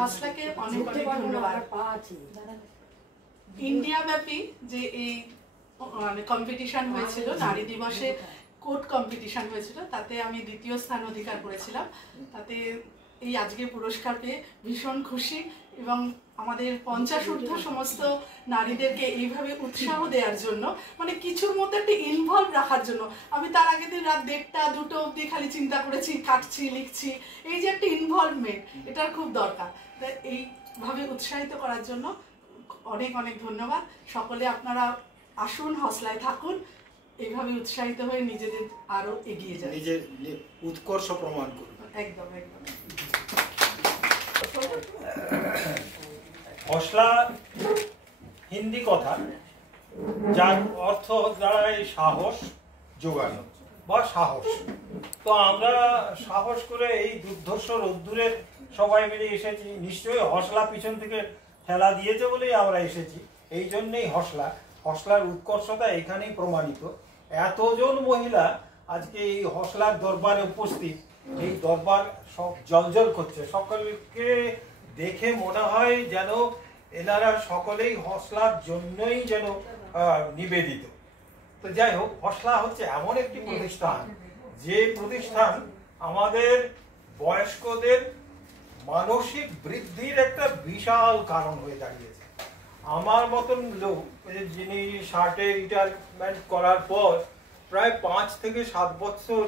হসলাকে অনেক অনেক ধন্যবাদ। ইন্ডিয়া ব্যাপী যে এই মানে কম্পিটিশন হয়েছিল, নারী দিবসে কোড কম্পিটিশন হয়েছিল, তাতে আমি দ্বিতীয় স্থান অধিকার করেছিলাম। তাতে এই আজকে পুরস্কার পেয়ে ভীষণ খুশি এবং আমাদের 50 ঊর্ধ্ব সমস্ত নারীদেরকে এইভাবে উৎসাহ দেওয়ার জন্য, মানে কিছুর মধ্যে একটা ইনভলভ রাখার জন্য। আমি তার আগের দিন রাত 1টা 2টো অবধি খালি চিন্তা করেছি, কাটছি, লিখছি। এই যে একটা ইনভলভমেন্ট, এটার খুব দরকার। এইভাবে উৎসাহিত করার জন্য অনেক অনেক ধন্যবাদ। সকলে আপনারা আসুন, হসলায় থাকুন, এইভাবে উৎসাহিত হয়ে নিজেদের আরো এগিয়ে যান, নিজের উৎকর্ষ প্রমাণ করুন। একদম একদম। হসলা হিন্দি কথা, যার অর্থ দাঁড়ায় সাহস যোগানো বা সাহস। তো আমরা সাহস করে এই দুর্ধর্ষ রোদ্দুরে সবাই মিলে এসেছি। নিশ্চয়ই হসলা পিছন থেকে ঠেলা দিয়েছে বলেই আমরা এসেছি। এই জন্যেই হসলার উৎকর্ষতা এখানেই প্রমাণিত। এতজন মহিলা আজকে এই হসলার দরবারে উপস্থিত, এই দরবার সব জলজল করছে। সকলকে দেখে মনে হয় যেন এনারা সকলেই হসলার জন্যই যেন নিবেদিত। তো যাই হোক, হসলা হচ্ছে এমন একটি প্রতিষ্ঠান, যে প্রতিষ্ঠান আমাদের বয়স্কদের মানসিক বৃদ্ধির একটা বিশাল কারণ হয়ে দাঁড়িয়েছে। আমার মতন লোক যিনি 60-এ রিটায়ারমেন্ট করার পর প্রায় 5 থেকে 7 বছর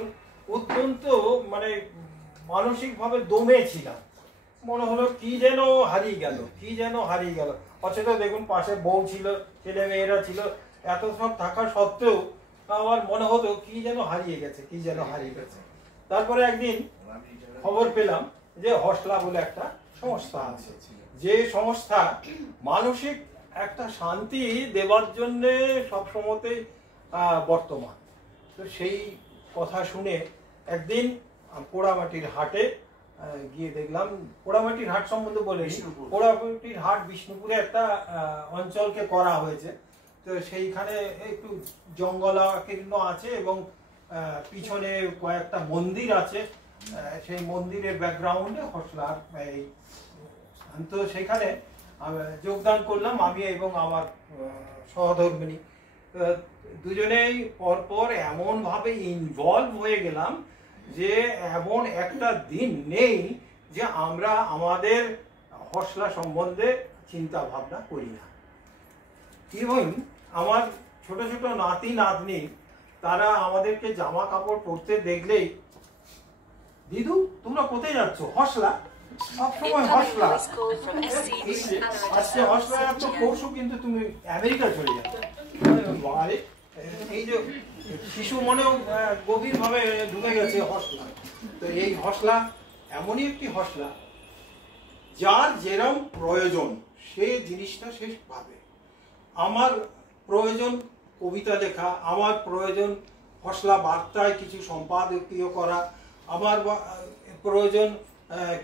অত্যন্ত মানে মানসিকভাবে দমে ছিলাম। মনে হলো কি যেন হারিয়ে গেল। অথচ দেখুন পাশে বউ ছিল, ছেলে মেয়েরা ছিল, এত সব থাকা সত্ত্বেও আমার মনে হতো কি যেন হারিয়ে গেছে। তারপরে একদিন খবর পেলাম যে হসলা বলে একটা সংস্থা আছে, যে সংস্থা মানসিক একটা শান্তি দেওয়ার জন্য সবসময়তেই বর্তমান। তো সেই কথা শুনে একদিন পোড়ামাটির হাটে গিয়ে দেখলাম, পোড়ামাটির হাট সম্বন্ধে বলে, পোড়ামাটির হাট বিষ্ণুপুরে একটা অঞ্চলকে করা হয়েছে। তো সেইখানে একটু জঙ্গলাকীর্ণ আছে এবং পিছনে কয়েকটা মন্দির আছে। সেই মন্দিরের ব্যাকগ্রাউন্ডে হসলার এই, তো সেখানে যোগদান করলাম আমি এবং আমার সহধর্মিণী। দুজনেই পরপর এমনভাবে ইনভলভ হয়ে গেলাম যে এমন একটা দিন নেই যে আমরা আমাদের হসলা সম্বন্ধে চিন্তা ভাবনা করি না। ইভেন আমার ছোট ছোট নাতি নাতনি, তারা আমাদেরকে জামা কাপড় পরতে দেখলেই, দিদু তোমরা কোথায় যাচ্ছ? হসলা, সবসময় হসলা। আজকে হসলা যাচ্ছ, পরশু কিন্তু তুমি আমেরিকা চলে যাচ্ছ। এই যে শিশু মনেও গভীরভাবে ঢুকে গেছে হসলা। তো এই হসলা এমনই একটি হসলা, যার যেরকম প্রয়োজন সে জিনিসটা সে পাবে। আমার প্রয়োজন কবিতা লেখা, আমার প্রয়োজন হসলা বার্তায় কিছু সম্পাদকীয় করা, আমার প্রয়োজন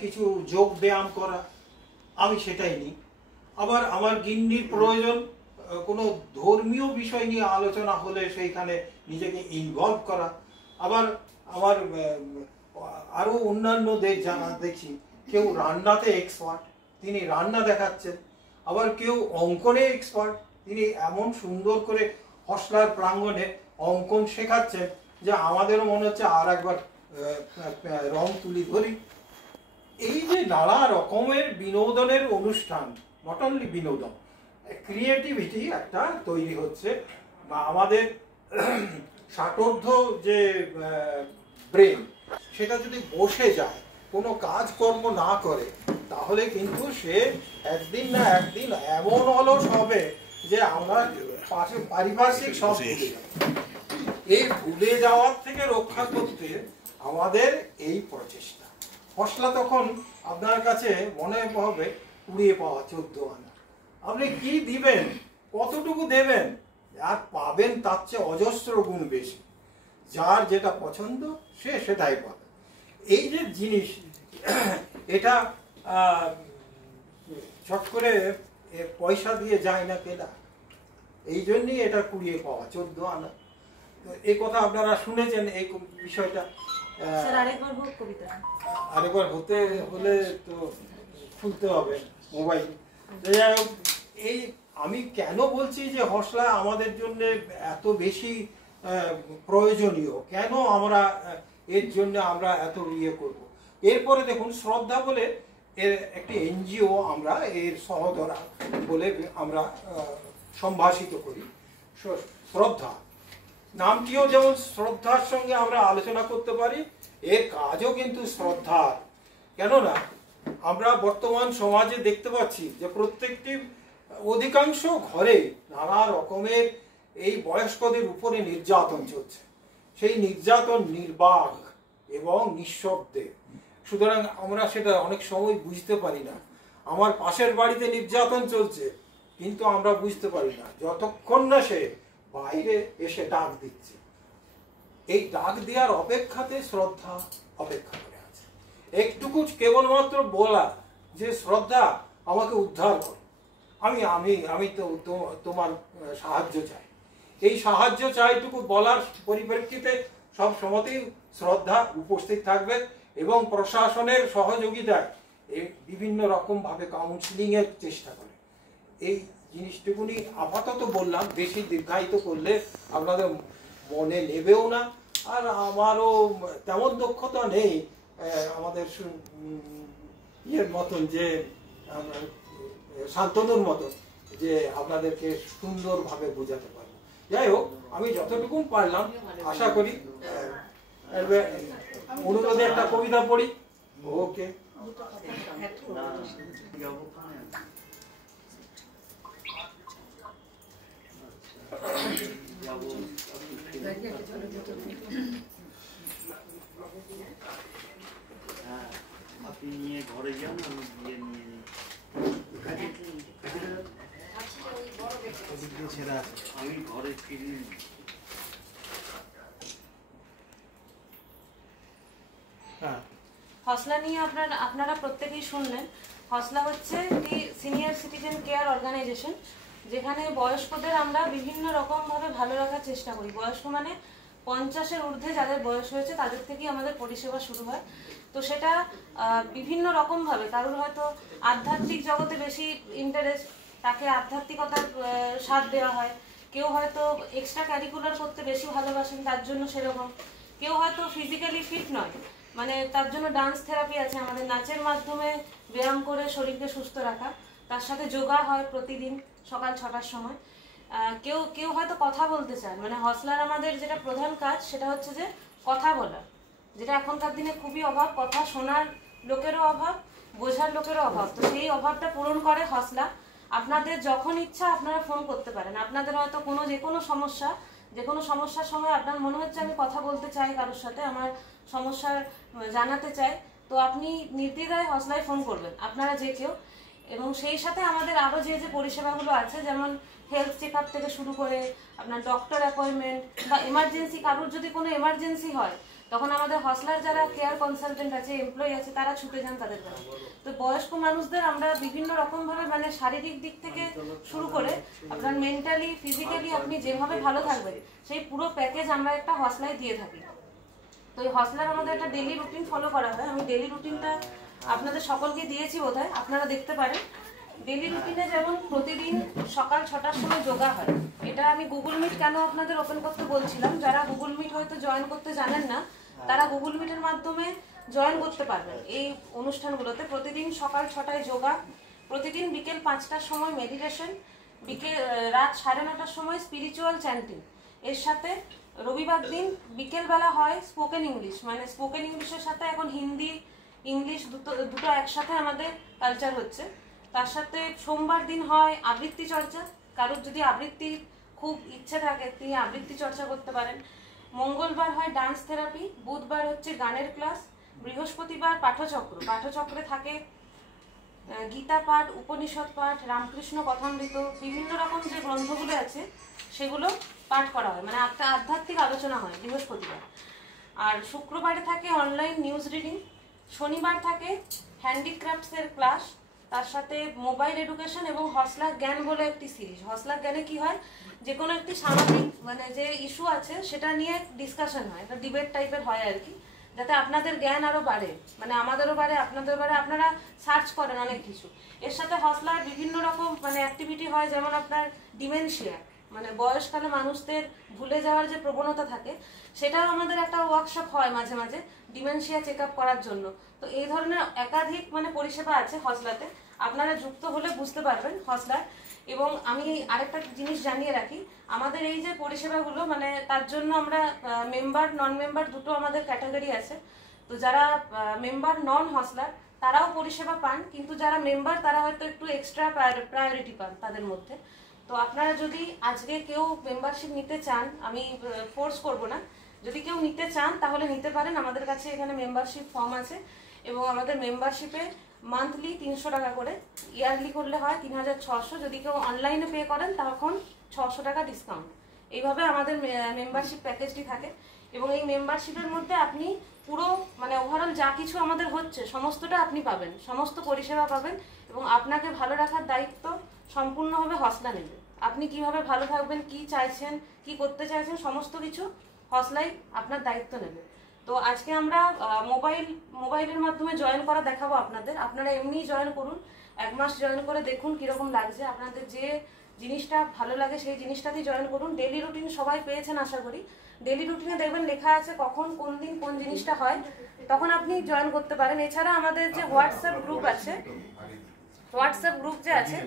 কিছু যোগ ব্যায়াম করা, আমি সেটাই নিই। আবার আমার গিন্নির প্রয়োজন কোনো ধর্মীয় বিষয় নিয়ে আলোচনা হলে সেইখানে নিজেকে ইনভলভ করা। আবার আমার আরো অন্যান্য দেখছি, কেউ রান্নাতে এক্সপার্ট, তিনি রান্না দেখাচ্ছেন। আবার কেউ অঙ্কনে এক্সপার্ট, তিনি এমন সুন্দর করে হসলার প্রাঙ্গণে অঙ্কন শেখাচ্ছেন যে আমাদেরও মনে হচ্ছে আর একবার রং তুলি ধরি। এই যে নানা রকমের বিনোদনের অনুষ্ঠান, নট অনলি বিনোদন, ক্রিয়েটিভিটি একটা তৈরি হচ্ছে। বা আমাদের ষাটোর্ধ্ব যে ব্রেন, সেটা যদি বসে যায়, কোনো কাজকর্ম না করে, তাহলে কিন্তু সে একদিন না একদিন এমন অলস হবে যে আমরা পারিপার্শ্বিক সব ভুলে যাব। এই ভুলে যাওয়ার থেকে রক্ষা করতে আমাদের এই প্রচেষ্টা। হসলা তখন আপনার কাছে মনে হবে কুড়িয়ে পাওয়া 14 আনা। আপনি কি দিবেন, কতটুকু দেবেন, আর পাবেন তার চেয়ে অজস্র গুণ বেশি। যার যেটা পছন্দ সে সেটাই পাবে। এই যে জিনিস, এটা চট করে পয়সা দিয়ে যায় না কেনা, এই জন্যই এটা কুড়িয়ে পাওয়া 14 আনা। তো এই কথা আপনারা শুনেছেন, এই বিষয়টা আরেকবার হতে হলে তো খুলতে হবে মোবাইল। যাই হোক, এই আমি কেন বলছি যে হসলা আমাদের জন্য এত বেশি প্রয়োজনীয়, কেন আমরা এর জন্য আমরা এত ইয়ে করব। এরপরে দেখুন, শ্রদ্ধা বলে এর একটি এনজিও আমরা এর সহদরা বলে আমরা সম্ভাষিত করি। শ্রদ্ধা নামটিও যেমন শ্রদ্ধার সঙ্গে আমরা আলোচনা করতে পারি, এর কাজও কিন্তু শ্রদ্ধার। কেননা আমরা বর্তমান সমাজে দেখতে পাচ্ছি যে প্রত্যেকটি অধিকাংশ ঘরে নানা রকমের এই বয়স্কদের উপরে নির্যাতন চলছে। সেই নির্যাতন নির্বাক এবং নিঃশব্দে, সুতরাং আমরা সেটা অনেক সময় বুঝতে পারি না। আমার পাশের বাড়িতে নির্যাতন চলছে, কিন্তু আমরা বুঝতে পারি না যতক্ষণ না সে বাইরে এসে ডাক দিচ্ছে। এই ডাক দেওয়ার অপেক্ষাতে শ্রদ্ধা অপেক্ষা করে আছে। একটুকু কেবলমাত্র বলা যে শ্রদ্ধা আমাকে উদ্ধার করো, আমি আমি আমি তো তোমার সাহায্য চাই, এই সাহায্য চাইটুকু বলার পরিপ্রেক্ষিতে সব সময়তেই শ্রদ্ধা উপস্থিত থাকবে এবং প্রশাসনের সহযোগিতায় বিভিন্ন রকম ভাবে কাউন্সিলিং এর চেষ্টা করে। এই জিনিসটুকুনি আপাতত বললাম, বেশি দীর্ঘায়িত করলে আপনাদের মনে নেবেও না, আর আমারও তেমন দক্ষতা নেই আমাদের ইয়ের মতন, যে শান্তনুর মতন যে আপনাদেরকে সুন্দরভাবে বোঝাতে পারবো। যাই হোক, আমি যতটুকু পারলাম আশা করি। অনুরোধে একটা কবিতা পড়ি। ওকে, আপনি নিয়ে ঘরে যান, আমি গিয়ে নিয়ে নিই। আমি ঘরে ফিরি। হসলা নিয়ে আপনারা প্রত্যেকেই শুনলেন। হসলা হচ্ছে একটি সিনিয়র সিটিজেন কেয়ার অর্গানাইজেশন, যেখানে বয়স্কদের আমরা বিভিন্ন রকমভাবে ভালো রাখার চেষ্টা করি। বয়স্ক মানে 50-এর ঊর্ধ্বে যাদের বয়স হয়েছে তাদের থেকেই আমাদের পরিষেবা শুরু হয়। তো সেটা বিভিন্ন রকমভাবে, কারোর হয়তো আধ্যাত্মিক জগতে বেশি ইন্টারেস্ট, তাকে আধ্যাত্মিকতার স্বাদ দেওয়া হয়। কেউ হয়তো এক্সট্রা ক্যারিকুলার করতে বেশি ভালোবাসেন, তার জন্য সেরকম। কেউ হয়তো ফিজিক্যালি ফিট নয়, মানে তার জন্য ডান্স থেরাপি আছে, আমাদের নাচের মাধ্যমে ব্যায়াম করে শরীরকে সুস্থ রাখা। তার সাথে যোগা হয় প্রতিদিন সকাল 6টার সময়। কেউ কেউ হয়তো কথা বলতে চান, মানে হসলার আমাদের যেটা প্রধান কাজ সেটা হচ্ছে যে কথা বলা, যেটা এখনকার দিনে খুবই অভাব। কথা শোনার লোকেরও অভাব, বোঝার লোকেরও অভাব। তো সেই অভাবটা পূরণ করে হসলা। আপনাদের যখন ইচ্ছা আপনারা ফোন করতে পারেন। আপনাদের হয়তো যে কোনো সমস্যার সময় আপনার মনে হচ্ছে আমি কথা বলতে চাই কারোর সাথে, আমার সমস্যা জানাতে চাই, তো আপনি নির্দ্বিধায় হসলায় ফোন করবেন, আপনারা যে কেউ। এবং সেই সাথে আমাদের আরও যে পরিষেবাগুলো আছে, যেমন হেলথ চেক আপ থেকে শুরু করে আপনার ডক্টর অ্যাপয়েন্টমেন্ট বা এমার্জেন্সি, কারোর যদি কোনো এমার্জেন্সি হয় তখন আমাদের হসলার যারা কেয়ার কনসালটেন্ট আছে, এমপ্লয়ি আছে, তারা ছুটে যান তাদের কাছে। তো বয়স্ক মানুষদের আমরা বিভিন্ন রকমভাবে, মানে শারীরিক দিক থেকে শুরু করে আপনার মেন্টালি, ফিজিক্যালি আপনি যেভাবে ভালো থাকবেন সেই পুরো প্যাকেজ আমরা একটা হসলায় দিয়ে থাকি। তো এই হসলার আমাদের একটা ডেলি রুটিন ফলো করা হয়। আমি ডেলি রুটিনটা আপনাদের সকলকে দিয়েছি বোধহয়, আপনারা দেখতে পারেন। ডেলি রুটিনে যেমন প্রতিদিন সকাল 6টার সময় যোগা হয়। এটা আমি গুগল মিট কেন আপনাদের ওপেন করতে বলছিলাম, যারা গুগল মিট হয়তো জয়েন করতে জানেন না, তারা গুগল মিটের মাধ্যমে জয়েন করতে পারবেন এই অনুষ্ঠানগুলোতে। প্রতিদিন সকাল 6টায় যোগা, প্রতিদিন বিকেল 5টার সময় মেডিটেশন, রাত 9:30টার সময় স্পিরিচুয়াল চ্যান্টিং। এর সাথে রবিবার দিন বিকেলবেলা হয় স্পোকেন ইংলিশ, মানে স্পোকেন ইংলিশের সাথে এখন হিন্দি, ইংলিশ দুটো একসাথে আমাদের কালচার হচ্ছে। তার সাথে সোমবার দিন হয় আবৃত্তি চর্চা, কারোর যদি আবৃত্তি খুব ইচ্ছে থাকে তিনি আবৃত্তি চর্চা করতে পারেন। মঙ্গলবার হয় ডান্স থেরাপি, বুধবার হচ্ছে গানের ক্লাস, বৃহস্পতিবার পাঠচক্রে থাকে গীতা পাঠ, উপনিষদ পাঠ, রামকৃষ্ণ কথামৃত, বিভিন্ন রকম যে গ্রন্থগুলো আছে সেগুলো পাঠ করা হয়, মানে আধ্যাত্মিক আলোচনা হয় বৃহস্পতিবার। আর শুক্রবারে থাকে অনলাইন নিউজ রিডিং, শনিবার থাকে হ্যান্ডিক্রাফটসের ক্লাস, তার সাথে মোবাইল এডুকেশন এবং হসলা জ্ঞান বলে একটি সিরিজ। হসলা জ্ঞানে কি হয়, যে কোনো একটি সামাজিক মানে যে ইস্যু আছে সেটা নিয়ে ডিসকাশন হয়, এটা ডিবেট টাইপের হয় আর কি। যাতে আপনাদের জ্ঞান আরো বাড়ে, মানে আমাদেরও বাড়ে, আপনাদের বাড়ে। আপনারা সার্চ করেন অনেক কিছু। এর সাথে হসলার বিভিন্ন রকম মানে অ্যাক্টিভিটি হয়, যেমন আপনার ডিমেনশিয়া, মানে বয়সকালে মানুষদের ভুলে যাওয়ার যে প্রবণতা থাকে, সেটাও আমাদের একটা ওয়ার্কশপ হয় মাঝে মাঝে ডিমেনশিয়া চেক আপ করার জন্য। তো এই ধরনের একাধিক মানে পরিষেবা আছে হসলাতে, আপনারা যুক্ত হলে বুঝতে পারবেন হসলার। এবং আমি আরেকটা জিনিস জানিয়ে রাখি, আমাদের এই যে পরিষেবাগুলো মানে তার জন্য আমরা মেম্বার নন মেম্বার দুটো আমাদের ক্যাটাগরি আছে। তো যারা মেম্বার নন হসলার তারাও পরিষেবা পান, কিন্তু যারা মেম্বার তারা হয়তো একটু এক্সট্রা প্রায়োরিটি পান তাদের মধ্যে। তো আপনারা যদি আজকে কেউ মেম্বারশিপ নিতে চান, আমি ফোর্স করব না, যদি কেউ নিতে চান তাহলে নিতে পারেন। আমাদের কাছে এখানে মেম্বারশিপ ফর্ম আছে এবং আমাদের মেম্বারশিপে মান্থলি 300 টাকা করে, ইয়ারলি করলে হয় 3600। যদি কেউ অনলাইনে পে করেন তখন 600 টাকা ডিসকাউন্ট। এইভাবে আমাদের মেম্বারশিপ প্যাকেজটি থাকে এবং এই মেম্বারশিপের মধ্যে আপনি পুরো মানে ওভারঅল যা কিছু আমাদের হচ্ছে সমস্তটা আপনি পাবেন, সমস্ত পরিষেবা পাবেন এবং আপনাকে ভালো রাখার দায়িত্ব সম্পূর্ণভাবে হসলা নেবে। আপনি কিভাবে ভালো থাকবেন, কি চাইছেন, কি করতে চাইছেন, সমস্ত কিছু হসলাই আপনার দায়িত্ব নেবে। তো আজকে আমরা মোবাইলের মাধ্যমে জয়েন করা দেখাবো আপনাদের। আপনারা এমনি জয়েন করুন, 1 মাস জয়েন করে দেখুন কিরকম লাগছে। আপনাদের যে জিনিসটা ভালো লাগে সেই জিনিসটাতেই জয়েন করুন। ডেলি রুটিন সবাই পেয়েছেন আশা করি। ডেলি রুটিনে দেখবেন লেখা আছে কখন কোন দিন কোন জিনিসটা হয়, তখন আপনি জয়েন করতে পারেন। এছাড়া আমাদের যে হোয়াটসঅ্যাপ গ্রুপ আছে, হোয়াটসঅ্যাপ গ্রুপ যে আছে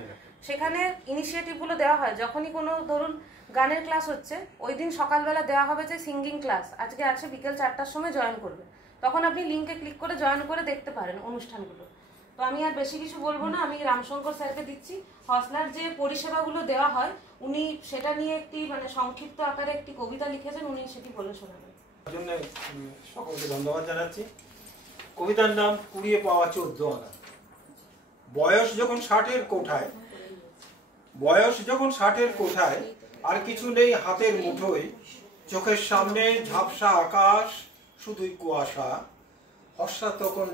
সেখানে ইনিশিয়েটিভগুলো দেওয়া হয়। যখনই কোনো ধরুন গানের ক্লাস হচ্ছে, ওই দিন সকালবেলা দেওয়া হবে যে সিঙ্গিং ক্লাস আজকে আছে, বিকেল 4টার সময় জয়েন করবে। তখন আপনি লিঙ্কে ক্লিক করে জয়েন করে দেখতে পারেন অনুষ্ঠানগুলো। তো আমি আর বেশি কিছু বলবো না, আমি রামশঙ্কর স্যারকে দিচ্ছি। হসলার যে পরিষেবাগুলো দেওয়া হয় উনি সেটা নিয়ে একটি মানে সংক্ষিপ্ত আকারে একটি কবিতা লিখেছেন, উনি সেটি বলে শোনাবেন। তার জন্য সকলকে ধন্যবাদ জানাচ্ছি। কবিতার নাম কুড়িয়ে পাওয়া 14 আনা। বয়স যখন 60-এর কোঠায়, বয়স যখন 60-এর কোঠায়, আর কিছু নেই হাতের মুঠোয়, চোখের সামনে ঝাপসা আকাশ, শুধুই কুয়াশা। হসলা তখন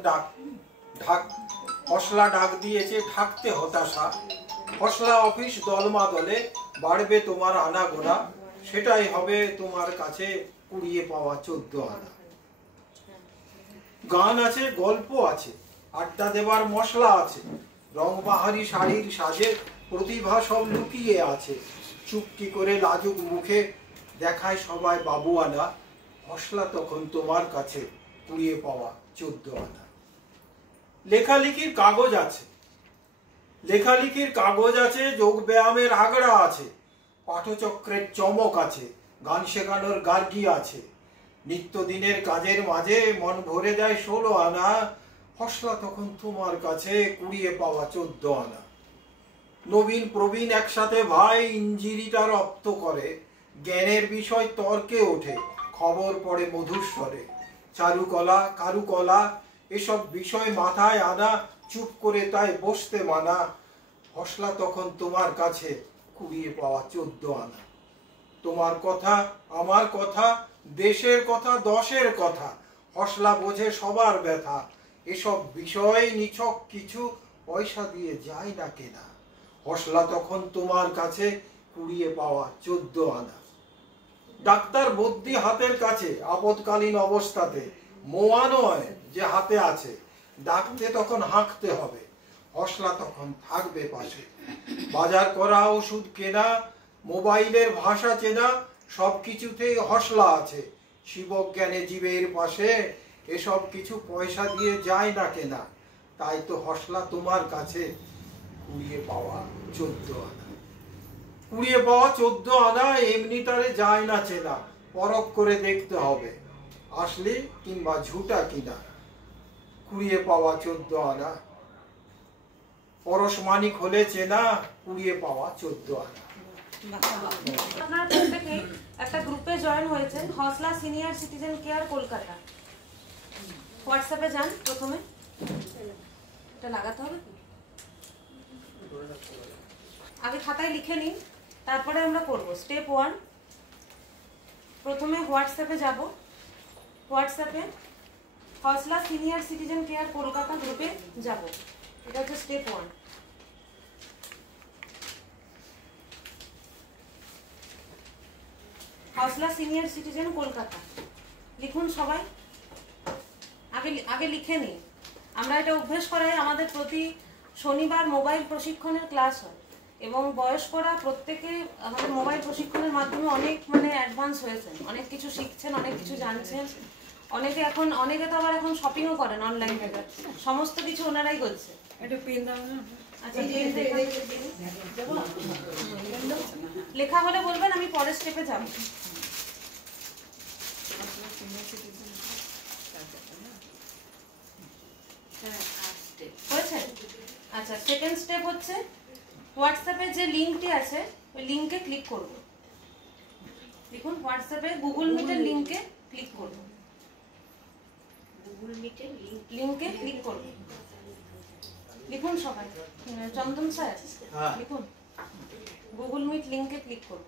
হসলা ডাক দিয়েছে ঢাকতে হতাশা। হসলা অফিস দলমা দলে, বাড়বে তোমার আনাগোনা, সেটাই হবে তোমার কাছে কুড়িয়ে পাওয়া 14 আনা। গান আছে, গল্প আছে, আড্ডা দেবার মশলা আছে, রংবাহারি শাড়ির সাজে প্রতিভা সব লুকিয়ে আছে। চুপটি করে লাজুক মুখে দেখায় সবাই বাবুয়ানা। হসলা তখন তোমার কাছে কুড়িয়ে পাওয়া 14 আনা। লেখালেখির কাগজ আছে, লেখালেখির কাগজ আছে, যোগ ব্যায়ামের আগড়া আছে, পাঠচক্রের চমক আছে, গান শেখানোর গার্গি আছে। নিত্যদিনের কাজের মাঝে মন ভরে যায় 16 আনা। হসলা তখন তোমার কাছে কুড়িয়ে পাওয়া 14 আনা। নবীন প্রবীণ একসাথে ভাই ইঞ্জিরিটা রপ্ত করে, জ্ঞানের বিষয় তর্কে ওঠে, খবর পড়ে মধুর স্বরে। চারুকলা কারুকলা এসব বিষয় মাথায় আনা, চুপ করে তাই বসতে মানা। হসলা তখন তোমার কাছে কুড়িয়ে পাওয়া 14 আনা। তোমার কথা আমার কথা, দেশের কথা দশের কথা, হসলা বোঝে সবার ব্যথা। এসব বিষয় নিছক কিছু পয়সা দিয়ে যায় না কেনা। হসলা তখন তোমার কাছে কুড়িয়ে পাওয়া 14 আনা। ডাক্তার বুদ্ধি হাতের কাছে, আপদকালীন অবস্থাতে মোয়া নয় যে হাতে আছে, ডাকতে তখন হাঁকতে হবে, হসলা তখন থাকবে পাশে। বাজার করা, ওষুধ কেনা, মোবাইলের ভাষা চেনা, সবকিছুতেই হসলা আছে। শিবজ্ঞানে জীবের পাশে এসব কিছু পয়সা দিয়ে যায় না কেনা। তাই তো হসলা তোমার কাছে কুড়িয়ে পাওয়া 14 আনা। কুড়িয়ে পাওয়া 14 আনা এমনি তারে যায় না চেনা, পরখ করে দেখতে হবে আসলে কিংবা ঝুটা কিনা। কুড়িয়ে পাওয়া 14 আনা, পরশমানিক হলে চেনা, কুড়িয়ে পাওয়া 14 আনা। আপনারা প্রত্যেকেই একটা গ্রুপে জয়েন হয়েছেন, Hausla senior citizen care Kolkata. হোয়াটসঅ্যাপে যান, প্রথমে এটা লাগাতে হবে, আগে খাতায় লিখে নিন, তারপরে আমরা করব স্টেপ 1। প্রথমে হোয়াটসঅ্যাপে যাব, হোয়াটসঅ্যাপে Hausla senior citizen care Kolkata গ্রুপে যাব, এটা হচ্ছে step 1। Hausla senior citizen Kolkata লিখুন সবাই। আগে আগে লিখে নিই। আমরা এটা অভ্যেস করাই, আমাদের প্রতি শনিবার মোবাইল প্রশিক্ষণের ক্লাস হয় এবং বয়স্করা প্রত্যেকে আমাদের মোবাইল প্রশিক্ষণের মাধ্যমে অনেক মানে অ্যাডভান্স হয়েছেন, অনেক কিছু শিখছেন, অনেক কিছু জানছেন। অনেকে তো আবার এখন শপিংও করেন অনলাইন থেকে, সমস্ত কিছু ওনারাই করছে। আচ্ছা, লেখা হলে বলবেন, আমি পরের স্টেপে যাব। হয়েছে? আচ্ছা, সেকেন্ড স্টেপ হচ্ছে হোয়াটসঅ্যাপে যে লিঙ্কটি আছে ওই লিঙ্কে ক্লিক করব। দেখুন, হোয়াটসঅ্যাপে গুগল মিটের লিঙ্কে ক্লিক করব। গুগল মিটের লিঙ্কে ক্লিক করব। লিখুন সবাই, চন্দন স্যার লিখুন, গুগল মিট লিঙ্কে ক্লিক করব।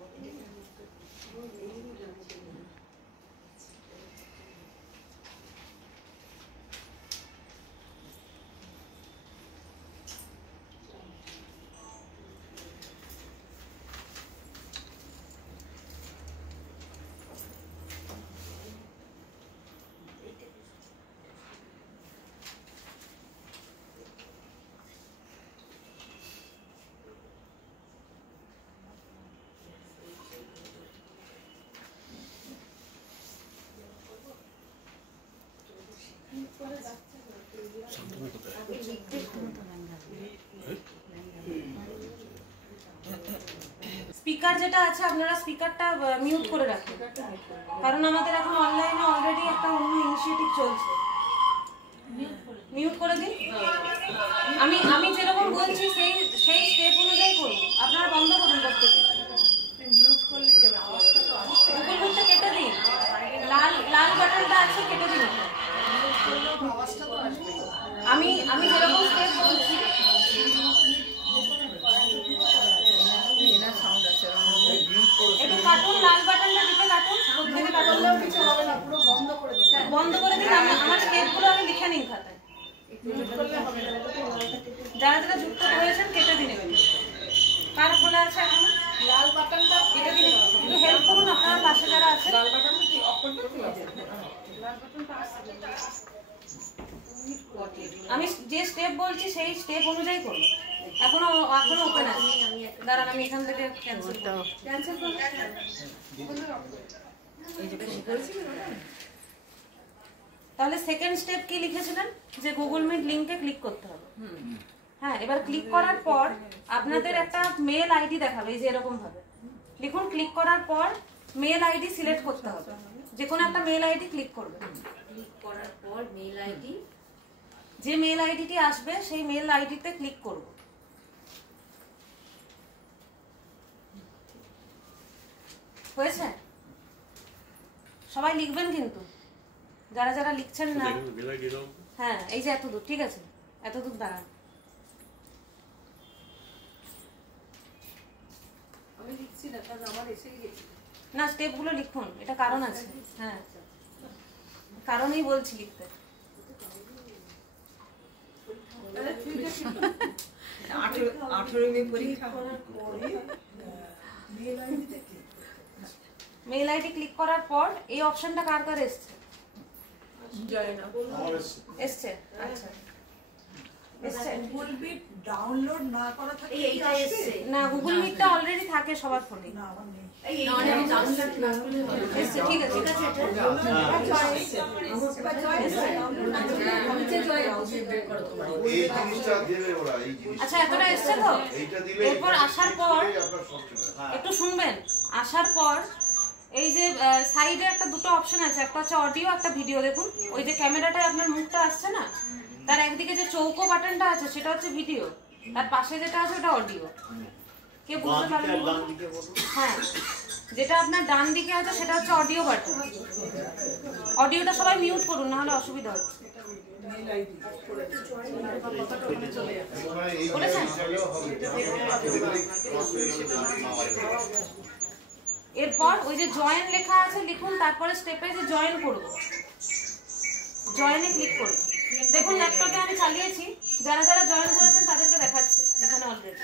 স্পিকার যেটা আছে আপনারা স্পিকারটা মিউট করে রাখুন, কারণ আমাদের এখন অনলাইনে অলরেডি একটা অন্য ইনিশিয়েটিভ চলছে। মিউট করে দিন। আমি যেরকম বলছি সেই স্টেপ অনুযায়ী করুন, আপনারা বন্ধ করুন প্রত্যেকে। মিউট করলে কি হবে? আওয়াজটা তো আসবে। গুগল মিটটা কেটে দিন, লাল বাটনটা আছে কেটে দিন। মিউট করলেও তো আওয়াজটা তো আসবে। আমি যেরকম স্টেপ বলছি একটু কাটুন, লাল বাটনটা টিপে কাটুন, প্রত্যেকে কাটুন। কিছু হবে না, পুরো বন্ধ করে দিন। বন্ধ করে দিন। আমার স্টেপগুলো আমি লিখে নিন খাতায়। মিউট করলে হবে না। যারা যারা যুক্ত হয়েছেন কেটে দিন। কার খোলা আছে এখন? লাল বাটনটা কেটে দিন। একটু হেল্প করুন আপনারা পাশে যারা আছে। লাল বাটনটা কি অফ করতে হবে? লাল বাটনটা আসছে। আমি যে স্টেপ বলছি সেই স্টেপ অনুযায়ী করুন। এখনো ওপেন আছে। দাঁড়ান, আমি এখান থেকে ক্যান্সেল করব। তাহলে সেকেন্ড স্টেপ কি লিখেছিলেন? যে গুগল মিট লিংকে ক্লিক করতে হবে। হ্যাঁ, এবার ক্লিক করার পর আপনাদের একটা মেল আইডি দেখাবে, এই যে এরকম ভাবে লিখুন। ক্লিক করার পর মেল আইডি সিলেক্ট করতে হবে, যে কোনো একটা মেল আইডি ক্লিক করবেন। ক্লিক করার পর মেল আইডি, যে মেল আইডিটি আসবে সেই মেল আইডিতে ক্লিক করব। হয়েছে? সবাই লিখবেন কিন্তু, যারা যারা লিখছেন না। হ্যাঁ, এই যে এতদূর, ঠিক আছে, এতদূর দাঁড়ান। আমি লিখছি না কারণ আমার এসে গেছে। না, স্টেপগুলো লিখুন, এটা কারণ আছে। হ্যাঁ, কারণেই বলছি লিখতে। মেল আইডি ক্লিক করার পর এই অপশনটা কার কার এসছে? এসছে? আচ্ছা, এসছে। গুগল মিট ডাউনলোড না করা থাকে এইটা এসছে। না, গুগল মিটটা অলরেডি থাকে সবার ফোনে। না আমার নেই। এই আমি ডাউনলোড না করলে হবে না। এসছে, ঠিক আছে। এই জিনিসটা দেবে ওরা, এই জিনিসটা আচ্ছা, এতটা এসছে তো? এইটা দিলে এরপর আসার পর আপনার সব চলে আসবে। একটু শুনবেন। আসার পর এই যে সাইডে একটা দুটো অপশন আছে, একটা হচ্ছে অডিও, একটা ভিডিও। দেখুন, ওই যে ক্যামেরাটায় আপনার মুখটা আসছে না, তার একদিকে যে চৌকো বাটনটা আছে সেটা হচ্ছে ভিডিও, তার পাশে যেটা আছে ওটা অডিও। কে বুঝতে পারবেন? হ্যাঁ, যেটা আপনার ডান দিকে আছে সেটা হচ্ছে অডিও বাটন। অডিওটা সবাই মিউট করুন, না হলে অসুবিধা হচ্ছে। ওখানে এই বলেছেন? জিনিসটাও হবে। ক্রস হয়ে গেলে এরপর ওই যে জয়েন লেখা আছে লিখুন, তারপরে স্টেপে যে জয়েন করব, জয়েনে ক্লিক করব। দেখুন, ল্যাপটপে আমি চালিয়েছি, যারা যারা জয়েন করেছেন তাদেরকে দেখাচ্ছে এখানে অলরেডি।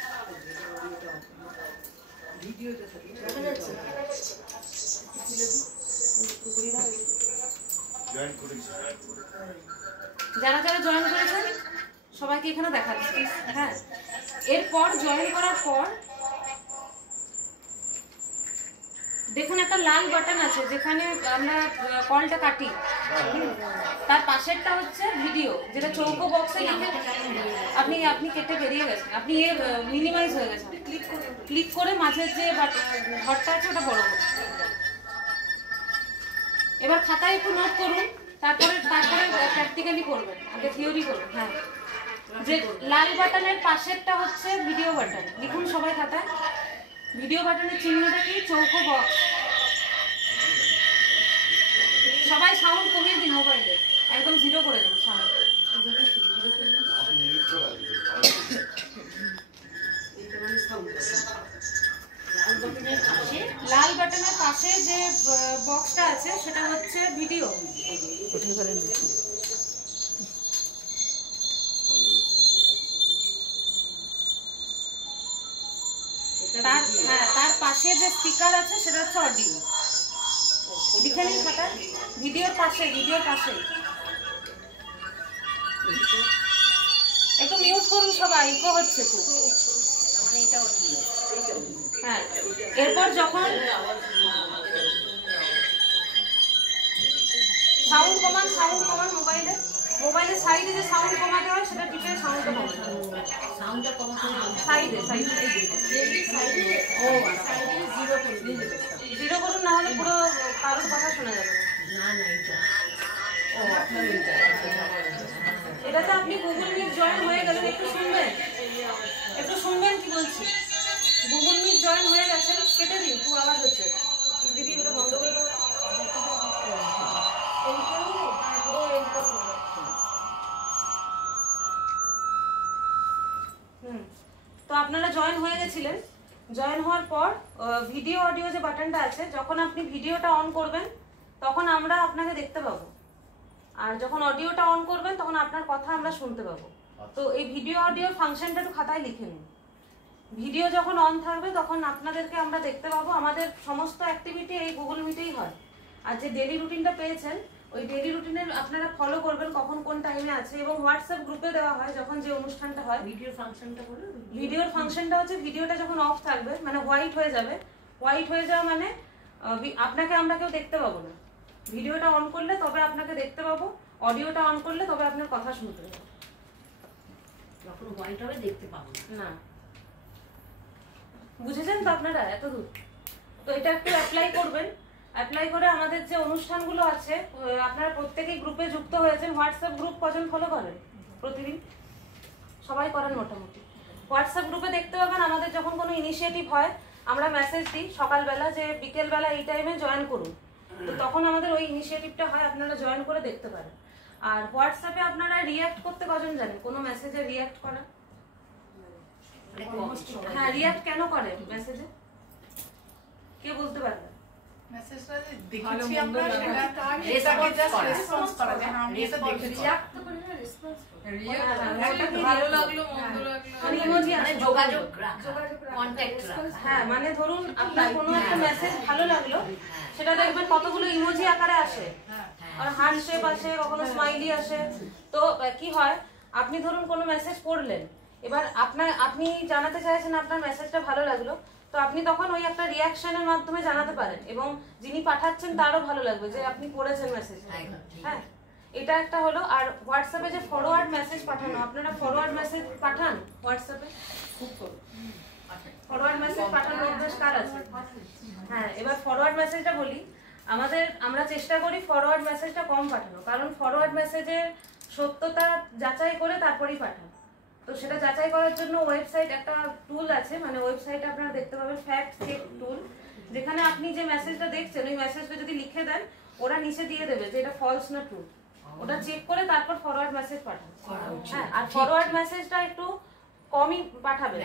জয়েন করেছি। যারা যারা জয়েন করেছেন সবাইকে এখানে দেখাচ্ছি। হ্যাঁ, এরপর জয়েন করার পর দেখুন একটা লাল বাটন আছে যেখানে আমরা কলটা কাটি, তার পাশেরটা হচ্ছে ভিডিও, যেটা চৌকো বক্সে লিখে আপনি আপনি কেটে বেরিয়ে গেছেন, আপনি মিনিমাইজ হয়ে গেছেন। ক্লিক করে মাঝের যে ঘরটা আছে ওটা বড় করুন। এবার খাতায় একটু নোট করুন, তারপরে প্র্যাকটিক্যালি করবেন, আগে থিওরি করুন। হ্যাঁ, যে লাল বাটনের পাশেরটা হচ্ছে ভিডিও বাটন, লিখুন সবাই খাতায়। ভিডিও বাটনের চিহ্নটা কি? চৌকো বক্স। সবাই সাউন্ড কমিয়ে দিন, মোবাইলে একদম 0 করে দিন সাউন্ড। লাল বাটনের পাশে যে বক্সটা আছে সেটা হচ্ছে ভিডিও। তার পাশে যে স্পিকার আছে সেটা হচ্ছে অডিও। লিখে নিন খাতা, ভিডিওর পাশে, ভিডিওর পাশে। একটু মিউট করুন সবাই, ইকো হচ্ছে খুব। হ্যাঁ, এরপর যখন সাউন্ড কমান মোবাইলে, মোবাইলের সাইডে যে সাউন্ড কমাতে হয় সেটা টিপে সাউন্ডটা কমাতে হয়। সাউন্ডটা কমাতে হবে সাইডে জিরো করুন, না হলে পুরো কারোর কথা শোনা যাবে না। এটাতে আপনি গুগল মিট জয়েন হয়ে গেলেন, একটু শুনবেন কি বলছি। গুগল মিট জয়েন হয়ে গেছেন, কেটে দিন, খুব আওয়াজ হচ্ছে। দিদি এটা বন্ধ করে দাও। তো আপনারা জয়েন হয়ে গেছিলেন। জয়েন হওয়ার পর ভিডিও অডিও যে বাটনটা আছে, যখন আপনি ভিডিওটা অন করবেন তখন আমরা আপনাকে দেখতে পাবো, আর যখন অডিওটা অন করবেন তখন আপনার কথা আমরা শুনতে পাবো। তো এই ভিডিও অডিওর ফাংশনটা একটু খাতায় লিখে নিন। ভিডিও যখন অন থাকবে তখন আপনাদেরকে আমরা দেখতে পাবো। আমাদের সমস্ত অ্যাক্টিভিটি এই গুগল মিটেই হয়। আর যে ডেইলি রুটিনটা পেয়েছেন, ওই ডেইলি রুটিনের আপনারা ফলো করবেন কখন কোন টাইমে আছে, এবং হোয়াটসঅ্যাপ গ্রুপে দেওয়া হয় যখন যে অনুষ্ঠানটা হয়। ভিডিওর ফাংশনটা বলো। ভিডিওর ফাংশনটা হচ্ছে ভিডিওটা যখন অফ থাকবে, মানে হোয়াইট হয়ে যাবে। হোয়াইট হয়ে যাওয়া মানে আপনাকে আমরা কেউ দেখতে পাবো না। ভিডিওটা অন করলে তবে আপনাকে দেখতে পাবো, অডিওটা অন করলে তবে আপনার কথা শুনতে পাবো। যখন হোয়াইট হবে দেখতে পাবো না। বুঝেছেন তো আপনারা এতদূর? তো এটা একটু অ্যাপ্লাই করবেন। অ্যাপ্লাই করে আমাদের যে অনুষ্ঠানগুলো আছে, আপনারা প্রত্যেকেই গ্রুপে যুক্ত হয়েছেন। হোয়াটসঅ্যাপ গ্রুপ কজন ফলো করেন প্রতিদিন? সবাই করেন মোটামুটি। হোয়াটসঅ্যাপ গ্রুপে দেখতে পাবেন আমাদের যখন কোনো ইনিশিয়েটিভ হয় আমরা মেসেজ দিই সকালবেলা যে বিকেলবেলা এই টাইমে জয়েন করুন। তো তখন আমাদের ওই ইনিশিয়েটিভটা হয়, আপনারা জয়েন করে দেখতে পারেন। আর হোয়াটসঅ্যাপে আপনারা রিঅ্যাক্ট করতে কজন জানেন? কোনো মেসেজে রিঅ্যাক্ট করা? হ্যাঁ, রিঅ্যাক্ট কেন করে মেসেজে? কে বলতে পারবে? মেসেজটা দেখেছি আমরা, সেটাকে জাস্ট রেসপন্স করা যায়। আমি এটা দেখেছি। ভালো লাগলো মন্দ লাগলো মানে ইমোজি মানে যোগাযোগ রাখা, কন্টাক্ট রাখা। হ্যাঁ, মানে ধরুন আপনার কোনো একটা মেসেজ ভালো লাগলো, সেটা দেখবেন কতগুলো ইমোজি আকারে আসে, আর হার্ট শেপ আসে, কখনো স্মাইলি আসে। তো কি হয়, আপনি ধরুন কোনো মেসেজ পড়লেন, এবার আপনি জানাতে চাইছেন আপনার মেসেজটা ভালো লাগলো, তো আপনি তখন ওই একটা রিয়াকশনের মাধ্যমে জানাতে পারেন, এবং যিনি পাঠাচ্ছেন তারও ভালো লাগবে যে আপনি পড়েছেন মেসেজ। হ্যাঁ, এটা একটা হলো। আর হোয়াটসঅ্যাপে যে ফরওয়ার্ড মেসেজ পাঠানো, আপনারা ফরওয়ার্ড মেসেজ পাঠান হোয়াটসঅ্যাপে? খুব করুন। ফরওয়ার্ড মেসেজ পাঠানোর অভ্যাস কার আছে? হ্যাঁ, এবার ফরওয়ার্ড মেসেজটা বলি। আমরা চেষ্টা করি ফরওয়ার্ড মেসেজটা কম পাঠানো, কারণ ফরওয়ার্ড মেসেজের সত্যতা যাচাই করে তারপরেই পাঠান। তো সেটা যাচাই করার জন্য ওয়েবসাইট একটা টুল আছে, মানে ওয়েবসাইটে আপনারা দেখতে পাবেন ফ্যাক্ট চেক টুল, যেখানে আপনি যে মেসেজটা দেখছেন ওই মেসেজটা যদি লিখে দেন ওরা নিচে দিয়ে দেবে যে এটা ফলস না ট্রু। ওটা চেক করে তারপর ফরওয়ার্ড মেসেজ পাঠান। হ্যাঁ, আর ফরওয়ার্ড মেসেজটা একটু কমই পাঠাবেন,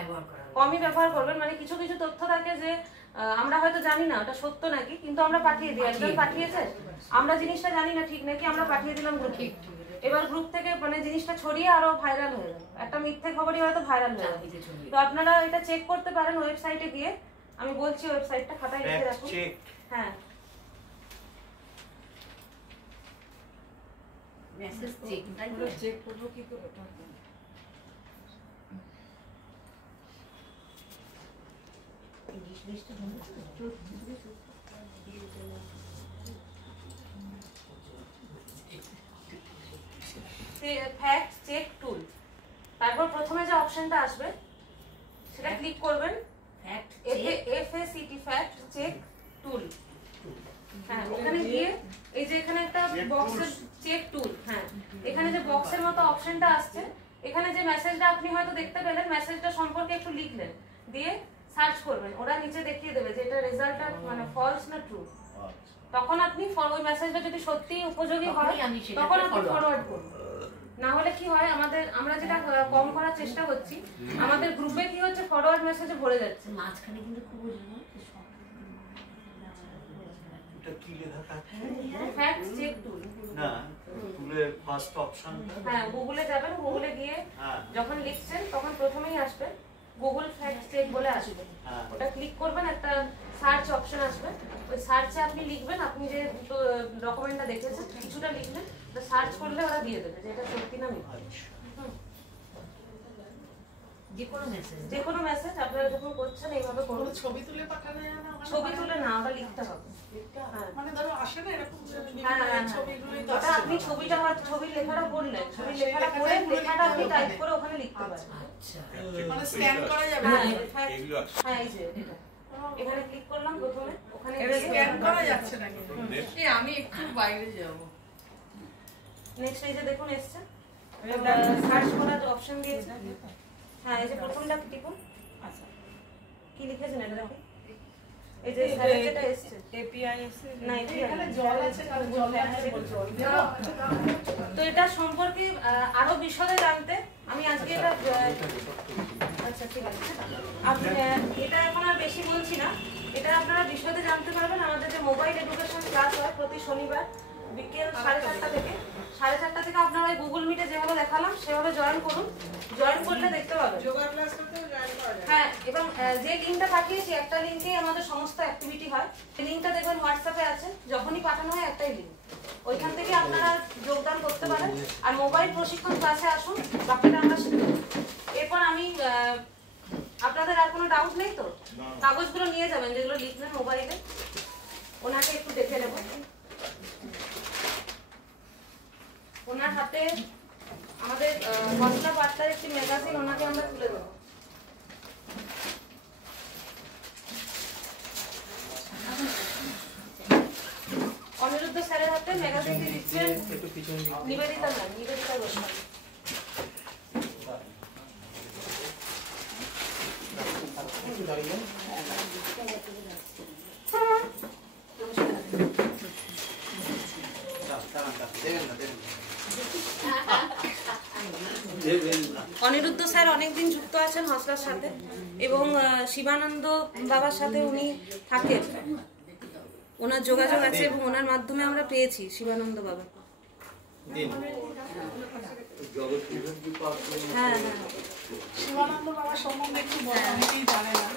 কমই ব্যবহার করবেন। মানে কিছু কিছু তথ্য থাকে যে আমরা হয়তো জানি না ওটা সত্য নাকি, কিন্তু আমরা পাঠিয়ে দিই। একজন পাঠিয়েছে, আমরা জিনিসটা জানি না ঠিক নাকি, আমরা পাঠিয়ে দিলাম গ্রুপে। এবার গ্রুপ থেকে মানে জিনিসটা ছড়িয়ে আরো ভাইরাল হয়ে গেল, একটা মিথ্যে খবরই হয়তো ভাইরাল হয়ে গেল। তো আপনারা এটা চেক করতে পারেন ওয়েবসাইটে গিয়ে। আমি বলছি ওয়েবসাইটটা খাতায় লিখে রাখুন। হ্যাঁ, মেসেজ চেক তাই তো? চেক করবো কি করে ওটা? ইংলিশ লিস্টে ফ্যাক্ট চেক টুল, তারপর প্রথমে যে অপশনটা আসবে সেটা ক্লিক করবেন, ফ্যাক্ট FACT ফ্যাক্ট চেক টুল। হ্যাঁ, ওখানে গিয়ে এই যে এখানে একটা বক্সের চেক টুল, হ্যাঁ এখানে যে বক্সের মতো অপশনটা আসছে, এখানে যে মেসেজটা আপনি হয়তো দেখতে পেলেন, মেসেজটা সম্পর্কে একটু লিখলেন, দিয়ে সার্চ করবেন, ওরা নিচে দেখিয়ে দেবে যে এটা রেজাল্টটা মানে ফলস না ট্রু। তখন আপনি ওই মেসেজটা যদি সত্যি উপযোগী হয় তখন আপনি ফরওয়ার্ড করুন। না হলে কি হয়, আমরা যেটা কম করার চেষ্টা করছি, আমাদের গ্রুপে কি হচ্ছে ফরওয়ার্ড মেসেজে ভরে যাচ্ছে। মাঝখানে কিন্তু খুব এটা কি লেখা থাকে? ফ্যাক্ট চেক টুল। না, টুলের ফার্স্ট অপশন। হ্যাঁ, গুগলে যাবেন, গুগলে গিয়ে যখন লিখছেন তখন প্রথমেই আসবে গুগল ফ্যাক্ট চেক বলে আসবে, ওটা ক্লিক করবেন, একটা সার্চ অপশন আসবে, ওই সার্চে আপনি লিখবেন, আপনি যে ডকুমেন্টটা দেখেছেন কিছুটা লিখলেন, ওটা সার্চ করলে ওরা দিয়ে দেবে যে এটা সত্যি না মিথ্যা। যে কোনো মেসেজ আপনারা যখন করছেন এইভাবে করুন। ছবি তুলে পাঠানো যায় না? ছবি তুলে না, ওটা লিখতে হবে। মানে ধরো আসে না এরকম ছবিগুলোই তো ওটা আপনি ছবিটা ছবির লেখাটা পড়লেন, ছবির লেখাটা পড়ে লেখাটা আপনি টাইপ করে ওখানে লিখতে পারেন। মানে স্ক্যান করা যাবে? হ্যাঁ, এই যে এটা এখানে ক্লিক করলাম প্রথমে, ওখানে স্ক্যান করা যাচ্ছে নাকি? আমি একটু বাইরে যাব। নেক্সট এই যে দেখুন এসছে, সার্চ করার অপশন দিয়েছে। হ্যাঁ, এই যে প্রথমটা টিপুন। আচ্ছা, কি লিখেছেন এটা দেখুন, এই যে স্যারের যেটা এসছে এপিআই এসে না, এখানে জল আছে, কারণ জল আছে। তো এটা সম্পর্কে আরো বিশদে জানতে আমি আজকে এটা আচ্ছা ঠিক আছে, এটা এখন আর বেশি বলছি না, এটা আপনারা বিশদে জানতে পারবেন আমাদের যে মোবাইল এডুকেশন ক্লাস হয় প্রতি শনিবার বিকেল 4:30 থেকে 4:30 থেকে আপনারা ওই গুগল মিটে যেভাবে দেখালাম সেভাবে জয়েন করুন, জয়েন করলে দেখতে পাবেন যোগা ক্লাস করতেও জয়েন করা যায়। হ্যাঁ, এবং যে লিঙ্কটা পাঠিয়েছি একটা লিঙ্কেই আমাদের সমস্ত অ্যাক্টিভিটি হয়, সেই লিঙ্কটা দেখবেন হোয়াটসঅ্যাপে আছে, যখনই পাঠানো হয় একটাই লিঙ্ক, ওইখান থেকে আপনারা যোগদান করতে পারেন। আর মোবাইল প্রশিক্ষণ ক্লাসে আসুন, বাকিটা আমরা শিখতে পারি। এরপর আমি আপনাদের আর কোনো ডাউট নেই তো? কাগজগুলো নিয়ে যাবেন যেগুলো লিখবেন মোবাইলে, ওনাকে একটু দেখে নেব। ওনার হাতে আমাদের মশলা বার্তার একটি ম্যাগাজিন, ওনাকে আমরা তুলে দেবো। অনিরুদ্ধ স্যারের হাতে ম্যাগাজিনটি দিচ্ছেন নিবেদিতা ম্যাম, নিবেদিতা গোস্বামী। অনিরুদ্ধ স্যার অনেকদিন যুক্ত আছেন হসলার সাথে, এবং শিবানন্দ বাবার সাথে উনি থাকেন, ওনার যোগাযোগ আছে এবং ওনার মাধ্যমে আমরা পেয়েছি শিবানন্দ বাবা। হ্যাঁ হ্যাঁ, শিবানন্দ বাবা সম্বন্ধে একটু বলো, অনেকেই জানে না।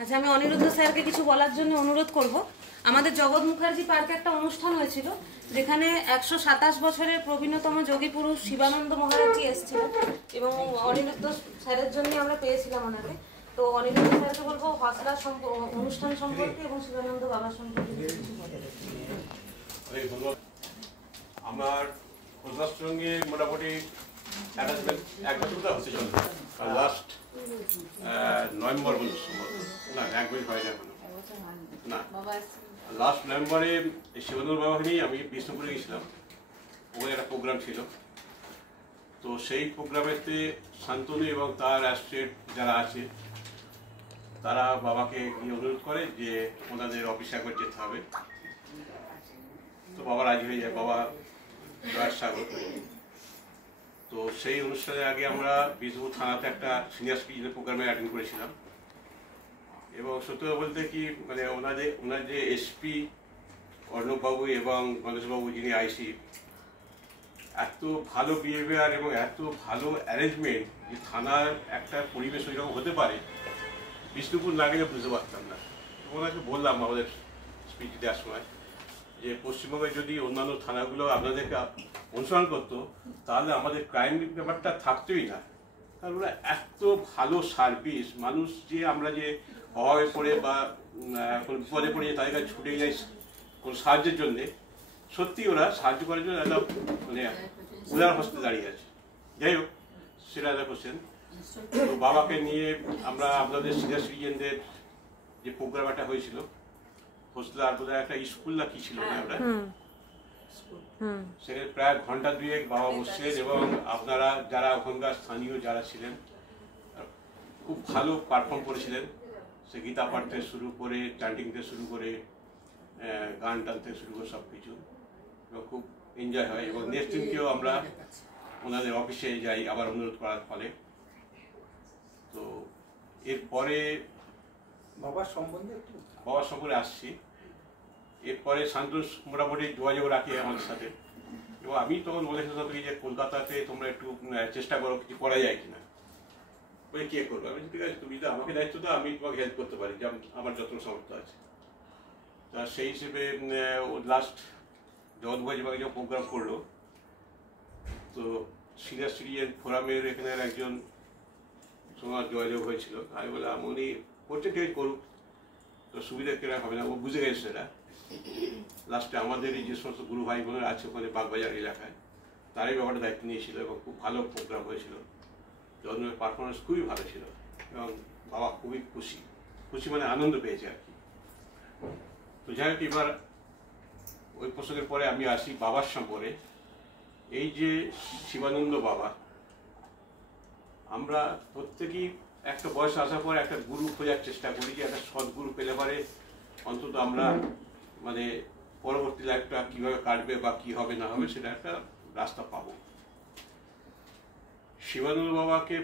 আচ্ছা, আমি অনিরুদ্ধ স্যারকে কিছু বলার জন্য অনুরোধ করব। আমাদের জগৎ মুখার্জি পার্কে একটা অনুষ্ঠান হয়েছিল, যেখানে 127 বছরের প্রবীণতম যোগী পুরুষ শিবানন্দ মহারাজজি এসেছিলেন, এবং অনিরুদ্ধ স্যারের জন্য আমরা পেয়েছিলাম ওনাকে। তো অনিরুদ্ধ স্যারকে বলবো হসলা অনুষ্ঠান সম্পর্কে এবং শিবানন্দ বাবা সম্পর্কে কিছু বলেন। আমার হসলার সঙ্গে মোটামুটি অ্যাটাচমেন্ট 1 বছর হচ্ছে চলে, লাস্ট নভেম্বর বলছি, না 1 বছর হয় না না, লাস্ট নভেম্বরে শিবানন্দ বাবা নিয়ে আমি বিষ্ণুপুরে গেছিলাম, ওখানে একটা প্রোগ্রাম ছিল। তো সেই প্রোগ্রামেতে শান্তনু এবং তার অ্যাসোসিয়েট যারা আছে তারা বাবাকে গিয়ে অনুরোধ করে যে ওনাদের অফিসে একবার যেতে হবে। তো বাবা রাজি হয়ে যায়, বাবা দয়ার সাগর। তো সেই অনুষ্ঠানের আগে আমরা বিষ্ণুপুর থানাতে একটা সিনিয়র সিটিজেন প্রোগ্রামে অ্যাটেন্ড করেছিলাম, এবং সত্যি বলতে কি মানে ওনার যে এসপি অর্ণববাবু এবং গণেশবাবু যিনি আইসি, এত ভালো বিহেভিয়ার এবং এত ভালো অ্যারেঞ্জমেন্ট যে থানার একটা পরিবেশ ওইরকম হতে পারে বিষ্ণুপুর না গেলে বুঝতে পারতাম না। ওনাকে বললাম আমাদের স্পিচ দেওয়ার সময় যে পশ্চিমবঙ্গে যদি অন্যান্য থানাগুলো আপনাদেরকে অনুসরণ করতো তাহলে আমাদের ক্রাইম ব্যাপারটা থাকতোই না। কারণ ওরা এত ভালো সার্ভিস, মানুষ যে আমরা যে অভাবে পড়ে বা কোনো বিপদে পড়ে যে তাদের কাছে ছুটে যাই কোনো সাহায্যের জন্যে, সত্যি ওরা সাহায্য করার জন্য একটা মানে উদার হস্তে দাঁড়িয়ে আছে। যাই হোক, সেটা একটা কোশ্চেন। তো বাবাকে নিয়ে আমরা আপনাদের সিনিয়র সিটিজেনদের যে প্রোগ্রাম একটা হয়েছিল, হোসলা আর বোধহয় একটা স্কুল না কি ছিল না ওটা, সেখানে প্রায় ঘন্টা দুয়েক বাবা বসছেন এবং আপনারা যারা ওখানকার স্থানীয় যারা ছিলেন খুব ভালো পারফর্ম করেছিলেন। সে গীতা পাঠ থেকে শুরু করে, চান্টিং থেকে শুরু করে, গান টান থেকে শুরু করে সব কিছু, এবং খুব এনজয় হয়। এবং নেক্সট দিনকেও আমরা ওনাদের অফিসে যাই আবার অনুরোধ করার ফলে। তো এরপরে বাবার সম্বন্ধে একটু বাবার সম্পর্কে আসছি। এরপরে শান্তনু মোটামুটি যোগাযোগ রাখি আমাদের সাথে, এবং আমি তখন বলেছিলাম যে কলকাতাতে তোমরা একটু চেষ্টা করো কিছু করা যায় কিনা। বলে কে করবে? আমি ঠিক আছে, তুমি তো আমাকে দায়িত্ব দাও, আমি তোমাকে হেল্প করতে পারি, যে আমার যত সামর্থ্য আছে। তা সেই হিসেবে লাস্ট জগৎভাইবাগে যে প্রোগ্রাম করলো, তো সিনিয়র সিটিজেন ফোরামের এখানে একজন সঙ্গে যোগাযোগ হয়েছিল। আমি বললাম উনি করছে, ঠিক করুক, তো সুবিধা কেনা হবে না, ও বুঝে গেছে সেটা। লাস্টে আমাদের এই যে সমস্ত গুরু ভাই বোনেরা আছে ওখানে বাগবাজার এলাকায়, তারাই ব্যাপারটা দায়িত্ব নিয়েছিল এবং খুব ভালো প্রোগ্রাম হয়েছিল। জন্মের পারফরমেন্স খুবই ভালো ছিল এবং বাবা খুবই খুশি মানে আনন্দ পেয়েছে আর কি। তো যাই হোক, এবার ওই প্রসঙ্গের পরে আমি আসি বাবার সম্পর্কে। এই যে শিবানন্দ বাবা, আমরা প্রত্যেকেই একটা বয়স আসার পরে একটা গুরু খোঁজার চেষ্টা করি, যে একটা সদ্গুরু পেলে পরে অন্তত আমরা মানে পরবর্তী লাইফটা কিভাবে কাটবে বা কি হবে না হবে সেটা একটা রাস্তা পাবো। শিবানন্দ বাবাকে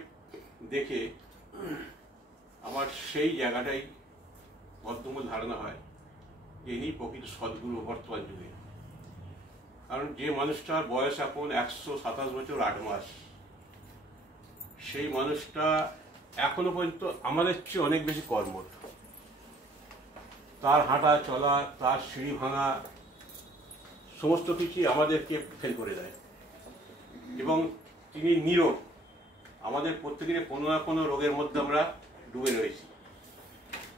দেখে আমার সেই জায়গাটাই বদ্ধমূল ধারণা হয় যে ইনি প্রকৃত সদ্গুরু বর্তমান যুগে। কারণ যে মানুষটার বয়স এখন 127 বছর 8 মাস, সেই মানুষটা এখনো পর্যন্ত আমাদের চেয়ে অনেক বেশি কর্মঠ। তার হাঁটা চলা, তার সিঁড়ি ভাঙা, সমস্ত কিছুই আমাদেরকে ফেল করে দেয়। এবং তিনি নীরব। আমাদের প্রত্যেকের কোনো না কোনো রোগের মধ্যে আমরা ডুবে রয়েছি,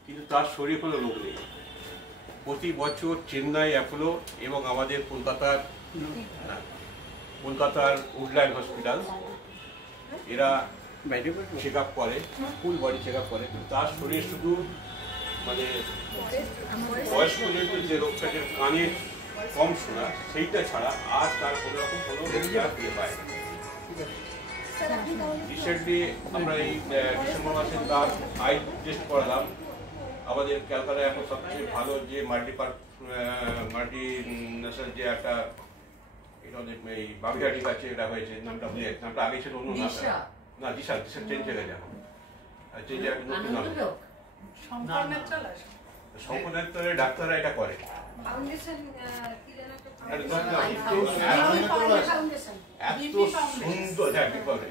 কিন্তু তার শরীরে কোনো রোগ নেই। প্রতি বছর চেন্নাই অ্যাপোলো এবং আমাদের কলকাতার উডল্যান্ড হসপিটাল এরা চেক আপ করে, ফুল বডি চেক আপ করে। তার শরীর শুধু মানে বয়স পর্যন্ত যে রোগটাকে কানে কম শোনা, সেইটা ছাড়া আর তার কোনো রকম কোনো রোগ পায় না। রিসেন্টলি আমরা এই ডিসেম্বর মাসে তার আই টেস্ট করালাম। আমাদের ক্যালকাটায় এখন সবচেয়ে ভালো যে মাল্টি ন্যাশনাল যে একটা এটা অনেক এই বাগেরহাটি কাছে এটা হয়েছে, নামটা ভুলে, নামটা আগে ছিল অন্য নাম, না দিশা চেঞ্জ হয়ে গেছে এখন, চেঞ্জ হয়ে নতুন নাম। শঙ্করনেত্রের ডাক্তাররা এটা করে।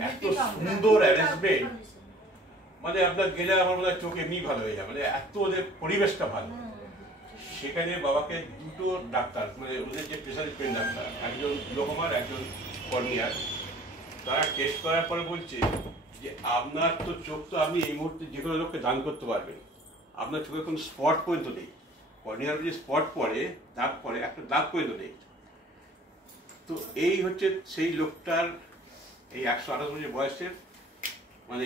এত সুন্দর অ্যারেঞ্জমেন্ট, মানে আপনার গেলে আমার মনে হয় চোখ এমনি ভালো হয়ে যায়, মানে এত ওদের পরিবেশটা ভালো। সেখানে বাবাকে দুটো ডাক্তার, মানে ওদের যে স্পেশালিস্ট ডাক্তার, একজন গ্লোকোমার একজন কর্নিয়ার, তারা টেস্ট করার পরে বলছে যে আপনার তো চোখ তো আপনি এই মুহূর্তে যে কোনো লোককে দান করতে পারবেন, আপনার চোখে কোনো স্পট পর্যন্ত নেই। কর্নিয়ার যে স্পট পড়ে, দাগ পড়ে, একটা দাগ পর্যন্ত নেই। তো এই হচ্ছে সেই লোকটার এই 128 বছর বয়সের মানে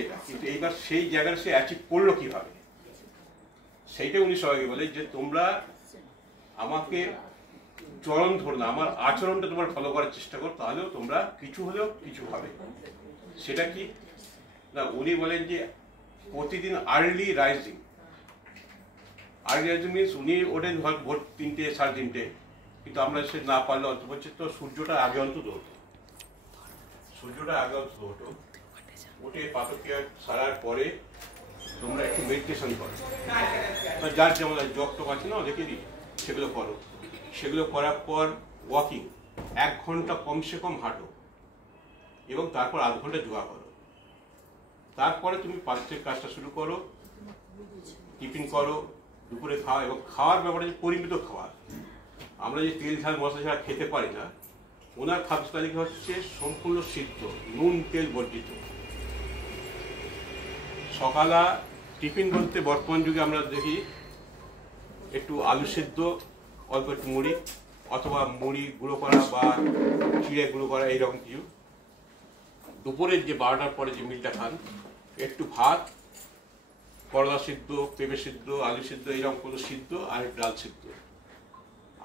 এটা। কিন্তু এইবার সেই জায়গায় সে অ্যাচিভ করলো কিভাবে, সেইটাই উনি সবাইকে বলে যে তোমরা আমাকে চরণ ধরো না, আমার আচরণটা তোমরা ফলো করার চেষ্টা করো, তাহলেও তোমরা কিছু হলেও কিছু হবে। সেটা কি না, উনি বলেন যে প্রতিদিন early rising. Early rising means উনি ওঠেন ভোর 3টে 3:30, কিন্তু আমরা সে না পারলে অন্তত হচ্ছে তো সূর্যটা আগে অন্তত ওঠো, সূর্যটা আগে অন্তত ওঠো, উঠে পাথরক্রিয়া সারার পরে তোমরা একটু মেডিটেশন করো, যার যেমন জব টপ আছে না অনেকেরই, সেগুলো করো। সেগুলো করার পর ওয়াকিং 1 ঘন্টা কমসে কম হাঁটো, এবং তারপর আধ ঘন্টা যোগা করো। তারপরে তুমি পাঁচের কাজটা শুরু করো, টিফিন করো, দুপুরে খাওয়া, এবং খাওয়ার ব্যাপারে পরিমিত খাওয়া। আমরা যে তেল ঝাল মশলা ছাড়া খেতে পারি না, ওনার খাদ্য তালিকা হচ্ছে সম্পূর্ণ সিদ্ধ, নুন তেল বর্জিত। সকালা টিফিন বলতে বর্তমান যুগে আমরা দেখি একটু আলু সেদ্ধ, অল্প একটু মুড়ি, অথবা মুড়ি গুঁড়ো করা বা চিড়ে গুঁড়ো করা, এইরকম কিছু। দুপুরের যে 12টার পরে যে মিলটা খান, একটু ভাত, করলা সিদ্ধ, পেঁপে সিদ্ধ, আলু সিদ্ধ, এইরকম কোনো সিদ্ধ, আর ডাল সিদ্ধ।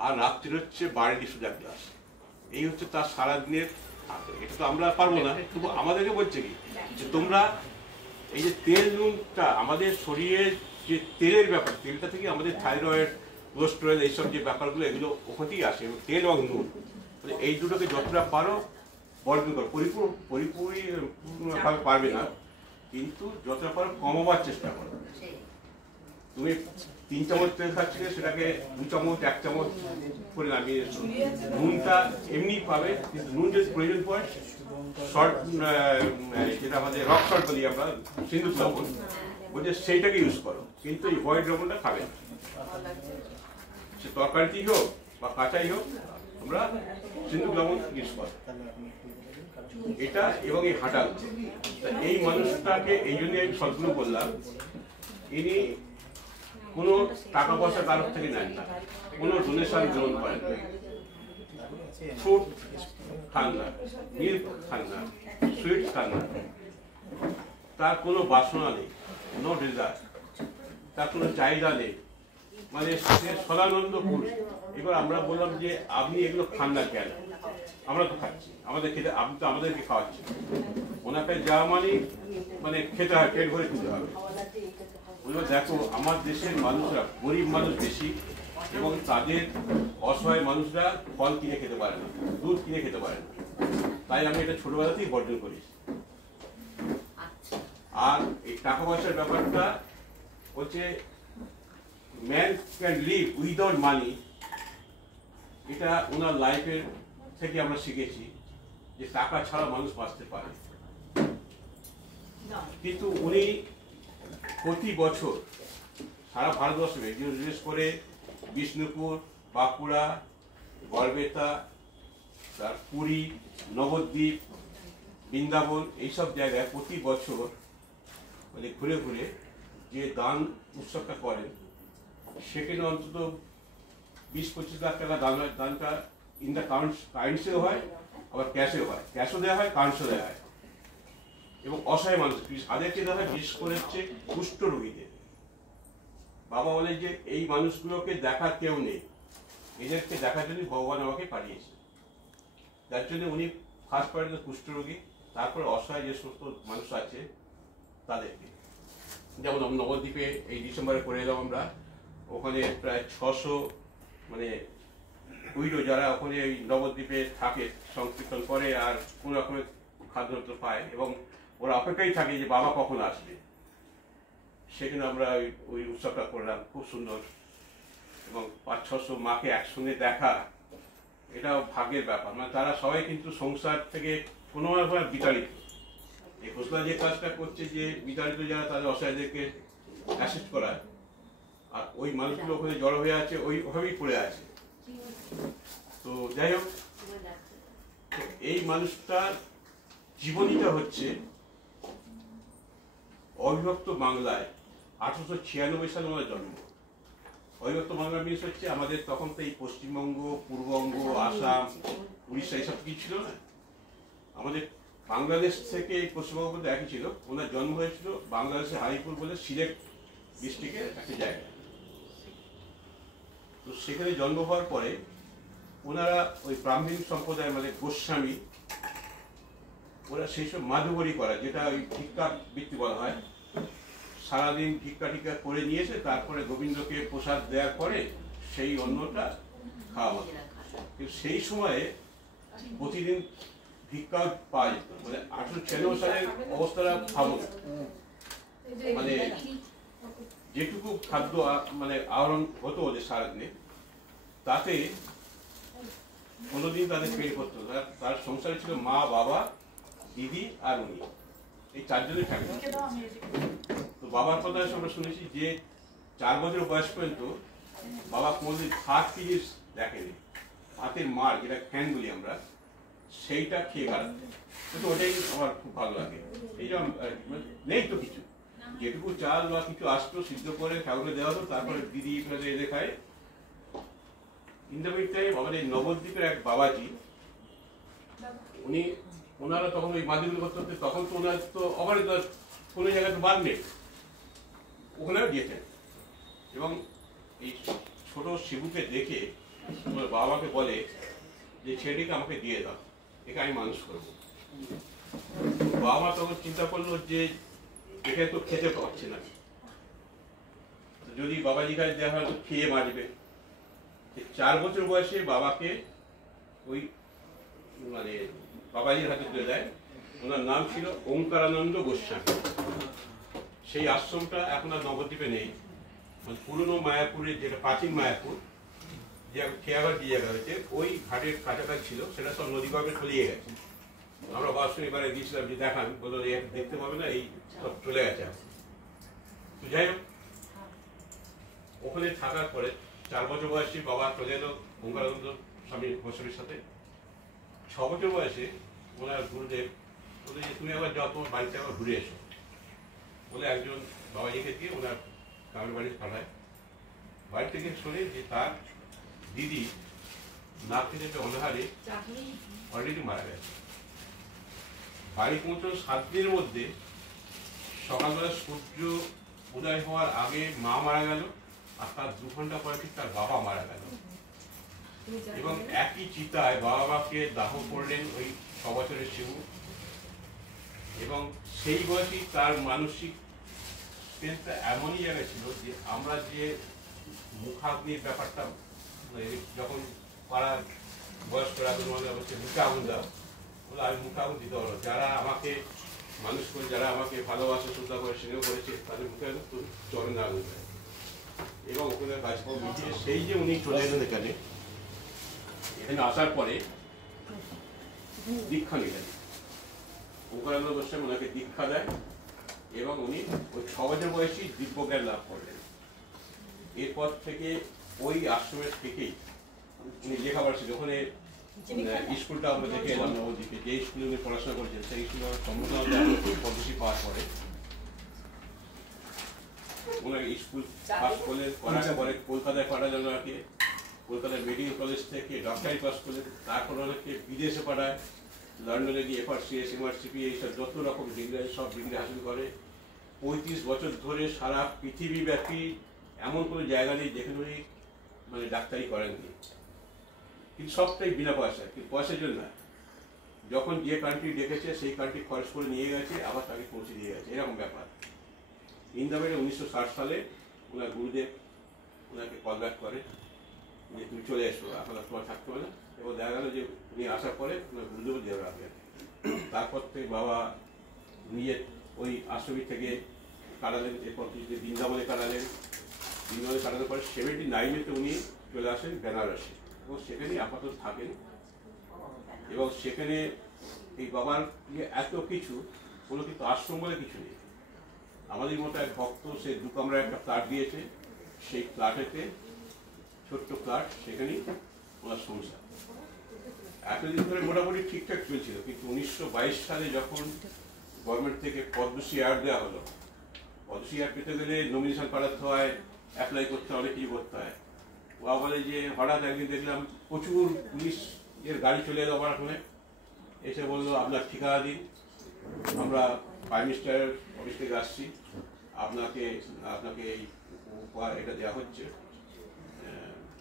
আর রাত্রির হচ্ছে 12 1 গ্লাস। এই হচ্ছে তার সারাদিনের। এটা তো আমরা পারবো না, তবু আমাদেরকে বলছে কি যে তোমরা এই যে তেল নুনটা আমাদের শরীরের যে তেলের ব্যাপার, তেলটা থেকে আমাদের থাইরয়েড, কোলেস্টেরল, এইসব যে ব্যাপারগুলো, এগুলো ওখান থেকেই আসে। তেল এবং নুন, এই দুটোকে যতটা পারো বর্জন করো। পরিপূর্ণভাবে পারবে না, কিন্তু যতটা পারো কমাবার চেষ্টা করো। তুমি 3 চামচ তেল খাচ্ছিলে, সেটাকে 2 চামচ 1 চামচ করে নামিয়ে এসো। নুনটা এমনি পাবে, কিন্তু নুন যদি প্রয়োজন পড়ে শর্ট, যেটা আমাদের রক শর্ট বলি আমরা, সিন্ধুক লবণ বলছে, সেইটাকে ইউজ করো। কিন্তু এই হোয়াইট লবণটা খাবে না। সে তরকারিতেই হোক বা কাঁচাই হোক, আমরা সিন্ধুক লবণ ইউজ করো। এটা এবং এই হাঁটাল, এই মানুষটাকে এই জন্য আমি সদ্গুলো বললাম, ইনি কোনো টাকা পয়সা কারোর থেকে নেন না, কোনো ডোনেশন গ্রহণ করেন না, ফ্রুট খান না, মিল্ক খান না, সুইট খান না, তার কোনো বাসনা নেই, নো ডিজায়ার, তার কোনো চাহিদা নেই, মানে সে সদানন্দ পুরুষ। এবার আমরা বললাম যে আপনি এগুলো খান না কেন? আমরা তো খাচ্ছি, আমাদের খেতে, আপনি তো আমাদেরকে খাওয়াচ্ছেন। ওনাকে যা মানে খেতে হয়, পেট ভরে খেতে হবে। দেখো, আমার দেশের মানুষরা গরিব মানুষ বেশি, এবং তাদের অসহায় মানুষরা ফল কিনে খেতে পারে না, দুধ কিনে খেতে পারে না। তাই আমি এটা ছোটবেলাতেই বর্জন করি। আর এই টাকা পয়সার ব্যাপারটা হচ্ছে, ম্যান ক্যান লিভ উইদাউট মানি, এটা ওনার লাইফের থেকে আমরা শিখেছি যে টাকা ছাড়া মানুষ বাঁচতে পারে। কিন্তু উনি প্রতি বছর সারা ভারতবর্ষে, বিশেষ করে বিষ্ণুপুর, বাঁকুড়া, গড়বেতা, তার পুরী, নবদ্বীপ, বৃন্দাবন, এইসব জায়গায় প্রতি বছর মানে ঘুরে ঘুরে যে দান উৎসবটা করেন, সেখানে অন্তত 20-25 লাখ টাকা দানটা ইন দ্য কারেন্সিও হয়, আবার ক্যাশেও হয়। ক্যাশও দেওয়া হয়, কারেন্সিও দেওয়া হয়। এবং অসহায় মানুষ তাদেরকে দেওয়া হয়, বিশেষ করে হচ্ছে কুষ্ঠ রোগীদের। বাবা বলে যে এই মানুষগুলোকে দেখার কেউ নেই, এদেরকে দেখার জন্য ভগবান আমাকে পাঠিয়েছে। যার জন্য উনি ফার্স্ট প্রায়োরিটি কুষ্ঠরোগী, তারপরে অসহায় যে সমস্ত মানুষ আছে তাদেরকে। যেমন নবদ্বীপে এই ডিসেম্বরে করে এলাম আমরা, ওখানে প্রায় 600 মানে উইডো যারা ওখানে ওই নবদ্বীপে থাকে, সংকীর্তন করে আর কোন রকমের খাদ্য পায়, এবং ওরা অপেক্ষাই থাকে যে বাবা কখন আসবে। সেখানে আমরা ওই উৎসবটা করলাম, খুব সুন্দর। এবং 500-600 মাকে একসঙ্গে দেখা, এটাও ভাগ্যের ব্যাপার। মানে তারা সবাই কিন্তু সংসার থেকে কোনোভাবে বিতাড়িত। এই খোসলা যে কাজটা করছে, যে বিতাড়িত যারা, তাদের অসহায়দেরকে অ্যাসিস্ট করা, আর ওই মানুষগুলো ওখানে জড়ো হয়ে আছে, ওইভাবেই পড়ে আছে। তো যাই হোক, এই মানুষটার জীবনীটা হচ্ছে অবিভক্ত বাংলায় 1896 সালে ওনার জন্ম। অবিভক্ত বাংলা মিনস হচ্ছে আমাদের তখন তো এই পশ্চিমবঙ্গ, পূর্ববঙ্গ, আসাম, উড়িষ্যা এইসব কি ছিল না। আমাদের বাংলাদেশ থেকে এই পশ্চিমবঙ্গ পর্যন্ত একই ছিল। ওনার জন্ম হয়েছিল বাংলাদেশের হারিপুর বলে সিলেট ডিস্ট্রিক্টের একটা জায়গায়। তো সেখানে জন্ম হওয়ার পরে ওনারা ওই ব্রাহ্মণ সম্প্রদায়, মানে গোস্বামী, ওরা সেই সব মাধুবরী করা, যেটা ওই ভিক্ষা বৃত্তি বলা হয়, সারাদিন ভিক্ষা টিক্ষা করে নিয়েছে, তারপরে গোবিন্দকে প্রসাদ দেওয়ার পরে সেই অন্নটা খাওয়া হতো। কিন্তু সেই সময়ে প্রতিদিন ভিক্ষা পাওয়া যেত। মানে 1896 সালের অবস্থাটা ভাবো, মানে যেটুকু খাদ্য মানে আহরণ হতো ওদের সারাদিনে, তাতে কোনোদিন তাদের পেট করতো। তার সংসারে ছিল মা, বাবা, দিদি আর উনি, এই 4 জনের ফ্যামিলি। তো বাবার কথা আমরা শুনেছি যে 4 বছর বয়স পর্যন্ত বাবা কোনোদিন ভাত জিনিস দেখেনি, হাতের মার যেটা ফ্যান বলি আমরা, সেইটা খেয়ে কাটাতে, কিন্তু ওটাই আমার খুব ভালো লাগে। এই যেমন নেই তো কিছু, যেটুকু চাল বা কিছু আসতো সিদ্ধ করে ঠাকুরে দেওয়া হতো, তারপরে দিদি এনে খায়। ইন দ্য মিড টাইম আমাদের নবদ্বীপের এক বাবাজি, ওনারা তখন ওই মাদিগুলো করতে হতো, তখন তো ওনার তো আবার কোনো জায়গায় তো বাদ নেই, ওখানেও দিয়েছেন। এবং এই ছোট শিবুকে দেখে তোমার বাবাকে বলে যে ছেলেটিকে আমাকে দিয়ে দাও, একে আমি মানুষ করবো। বাবা মা তখন চিন্তা করলো যে একে তো খেতে পাচ্ছে না, যদি বাবাজি কাছে দেওয়া হয় তো খেয়ে বাঁচবে। 4 বছর বয়সে বাবাকে ওই মানে বাবাজির হাতে তুলে দেয়। ওনার নাম ছিল ওঙ্কারানন্দ গোস্বামী। সেই আশ্রমটা এখন আর নবদ্বীপে নেই, পুরনো মায়াপুরের যেটা প্রাচীন মায়াপুর, যে খেয়াঘাট যে জায়গা হয়েছে ওই ঘাটের কাছাকাছি ছিল, সেটা সব নদীগর্ভে তলিয়ে গেছে। আমরা বাসন এবারে গিয়েছিলাম যে দেখান, বললো দেখতে পাবে না, এই সব চলে গেছে। তো যাই হোক, ওখানে থাকার পরে 4 বছর বয়সে বাবা চলে এলো ওঙ্কারানন্দ স্বামী গোস্বামীর সাথে। 6 বছর বয়সে ওনার গুরুদেব বলে যে তুমি আবার যাও, তোমার বাড়িতে আবার ঘুরে এসো বলে একজন বাবাজিকে দিয়ে ওনার গ্রামের বাড়ি পাঠায়। বাড়ি থেকে শুনে যে তার দিদি নাক থেকে অনাহারে অলরেডি মারা গেছে। বাড়ি পৌঁছানো 7 দিনের মধ্যে সকালবেলা সূর্য উদয় হওয়ার আগে মা মারা গেল, আর তার 2 ঘন্টা পরে ঠিক তার বাবা মারা গেল। এবং একই চিতায় বাবা মাকে দাহ করলেন ওই 6 বছরের শিশু। এবং সেই বয়সেই তার মানসিক স্ট্রেংথটা এমনই জায়গায় ছিল যে আমরা যে মুখাগ্নির ব্যাপারটা যখন পাড়ার বয়স্করা বলছে মুখে আগুন দাও, বলে আমি মুখে আগুন দিতে পারবো। যারা আমাকে মানুষ করে, যারা আমাকে ভালোবাসা শ্রদ্ধা করে, স্নেহ করেছে, তাদের মুখে চরণে আগুন দেয়। এবং ওখানে কাজকর্ম মিটিয়ে সেই যে উনি চলে এলেন এখানে আসার পরে দীক্ষা নিলেন। ওঙ্কারানন্দ গোস্বামী ওনাকে দীক্ষা দেয় এবং উনি ওই 6 বছর বয়সী দিব্যজ্ঞান লাভ করলেন। এরপর থেকে ওই আশ্রমের থেকেই উনি লেখাপড়া ছিল। ওখানে স্কুলটা আমরা দেখে এলাম নবদ্বীপে, যে স্কুলে উনি পড়াশোনা করেছেন সেই স্কুলে সম্পূর্ণ পদ্ধতি পাওয়ার পরে ওনাকে স্কুল পাস করলেন। করার পরে কলকাতায় পাঠালেন ওনাকে, কলকাতার মেডিকেল কলেজ থেকে ডক্টরি পাস করলেন। তারপর ওনাকে বিদেশে পাঠায়, লন্ডনে গিয়ে FRCS, MRCP এইসব যত রকম ডিগ্রি, সব ডিগ্রি হাসিল করে। 35 বছর ধরে সারা পৃথিবীব্যাপী এমন কোনো জায়গা নেই যেখানে উনি মানে ডাক্তারি করেননি, কিন্তু সবটাই বিনা পয়সায়। কিন্তু পয়সার জন্য না, যখন যে কান্ট্রি ডেকেছে সেই কান্ট্রি খরচ করে নিয়ে গেছে, আবার তাকে পৌঁছে দিয়ে গেছে, এরকম ব্যাপার। ইন্দাবাড়ে 1960 সালে ওনার গুরুদেব ওনাকে কল ব্যাক করে যে তুমি চলে এসো, এখন তোমার থাকতে হবে না। এবং দেখা গেল যে উনি আসার পরে ওনার গুরুদেব দেওয়া রাখলেন। তারপর থেকে বাবা নিজের ওই আশ্রমী থেকে কাটালেন, এরপর কিছুদিন বৃন্দাবনে কাটালেন। বৃন্দাবনে কাটানোর পরে 79-এ উনি চলে আসেন বেনারসে এবং সেখানেই আপাতত থাকেন। এবং সেখানে এই বাবার এত কিছু, কোনো কিন্তু আশ্রম বলে কিছু নেই। আমাদের মতো এক ভক্ত, সে 2 কামরার একটা ফ্ল্যাট দিয়েছে, সেই ফ্ল্যাটেতে ছোট্ট ফ্ল্যাট, সেখানেই ওনার সংসার। এতদিন ধরে মোটামুটি ঠিকঠাক চলছিল, কিন্তু 1922 সালে যখন গভর্নমেন্ট থেকে পদ্মশ্রী অ্যাওয়ার্ড দেওয়া হলো, পদ্মশ্রী অ্যাওয়ার্ড পেতে গেলে নমিনেশন পাঠাতে হয়, অ্যাপ্লাই করতে হয়, অনেক কিছু করতে হয়। ও বলে যে হঠাৎ একদিন দেখলাম প্রচুর পুলিশের গাড়ি চলে এলো আমার ওখানে, এসে বললো আপনার ঠিকানা দিন, আমরা প্রাইম মিনিস্টারের অফিস থেকে আসছি, আপনাকে এই উপহার এটা দেওয়া হচ্ছে,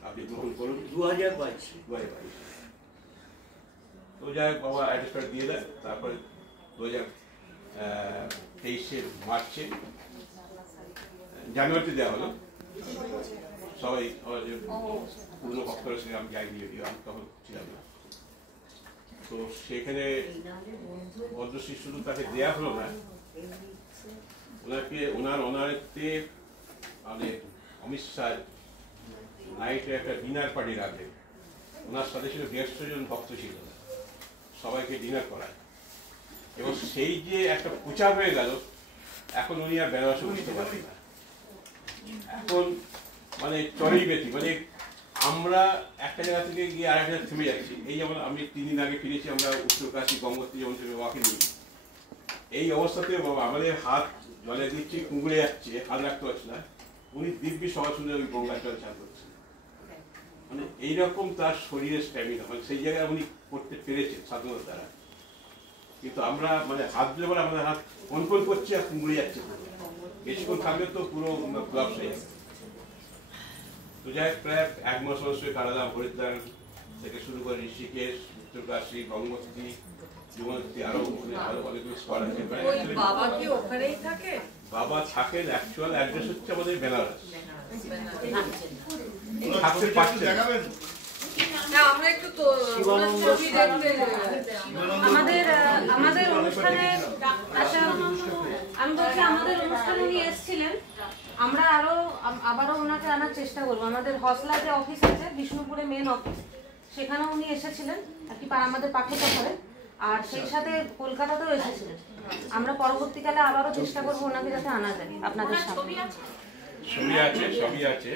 আপনি গ্রহণ করুন। 2022 তো যাই হোক, বাবা অ্যাড্রেস কার্ড দিয়ে দেয়। তারপরে 2023 মার্চে জানুয়ারিতে দেওয়া হলো। সবাই পুরনো ভক্তরা সঙ্গে আমি যাইনি, যদিও আমি তখন ছিলাম না। তো সেখানে পদ্মশ্রী শুধু তাকে দেওয়া হলো না, ওনাকে ওনার অনারেতে মানে অমিত শাহ নাইটে একটা ডিনার পার্টি রাখলেন। ওনার সাথে ছিল 150 জন ভক্ত ছিল, সবাইকে ডিনার করায়। এবং সেই যে একটা প্রচার হয়ে গেল, এখন উনি আর বেনারসে বুঝতে পারছেন না। এখন মানে চড়েই বেশি, মানে আমরা একটা জায়গা থেকে গিয়ে আর একটা জায়গায় থেমে যাচ্ছি। এই যেমন আমি 3 দিন আগে ফিরেছি, আমরা উত্তরকাশী গঙ্গোত্রী যেমন থেকে বাবাকে নিই, এই অবস্থাতে বাবা আমাদের হাত জলে দিচ্ছি, কুঁকড়ে যাচ্ছে, হাত রাখতে পারছে না, উনি দিব্যি সবার শুনে ওই গঙ্গার জল চান করছেন। মানে এইরকম তার শরীরের স্ট্যামিনা, মানে সেই জায়গায় উনি করতে পেরেছেন সাধনার দ্বারা। কিন্তু আমরা মানে হাত দিলে পরে আমাদের হাত কনকন করছে আর কুঁকড়ে যাচ্ছে, বেশিক্ষণ থাকলে তো পুরো ব্লক হয়ে যাবে। তো যাই হোক, প্রায় 1 মাস অবশ্যই কাটালাম হরিদ্বার থেকে শুরু করে ঋষিকেশ, উত্তরকাশী, গঙ্গোত্রী, যমুনোত্রী, আরো অনেকগুলো স্পট আছে। ওই বাবা কি ওখানেই থাকে? বাবা থাকেন, অ্যাকচুয়াল অ্যাড্রেস হচ্ছে আমাদের বেনারস। থাকতে পারছেন না। না, আমরা একটু তো ওনার ছবি দেখতে আমাদের অনুষ্ঠানে আচ্ছা আমি বলছি আমাদের অনুষ্ঠানে উনি এসেছিলেন, আমরা আবারও ওনাকে আনার চেষ্টা করবো। আমাদের হসলা যে অফিস আছে বিষ্ণুপুরে মেন অফিস, সেখানে উনি এসেছিলেন আর কি আমাদের পাঠ্যটা করে, আর সেই সাথে কলকাতাতেও এসেছিলেন। আমরা পরবর্তীকালে আবারও চেষ্টা করবো ওনাকে যাতে আনা যায় আপনাদের সামনে। ছবি আছে, সবই আছে।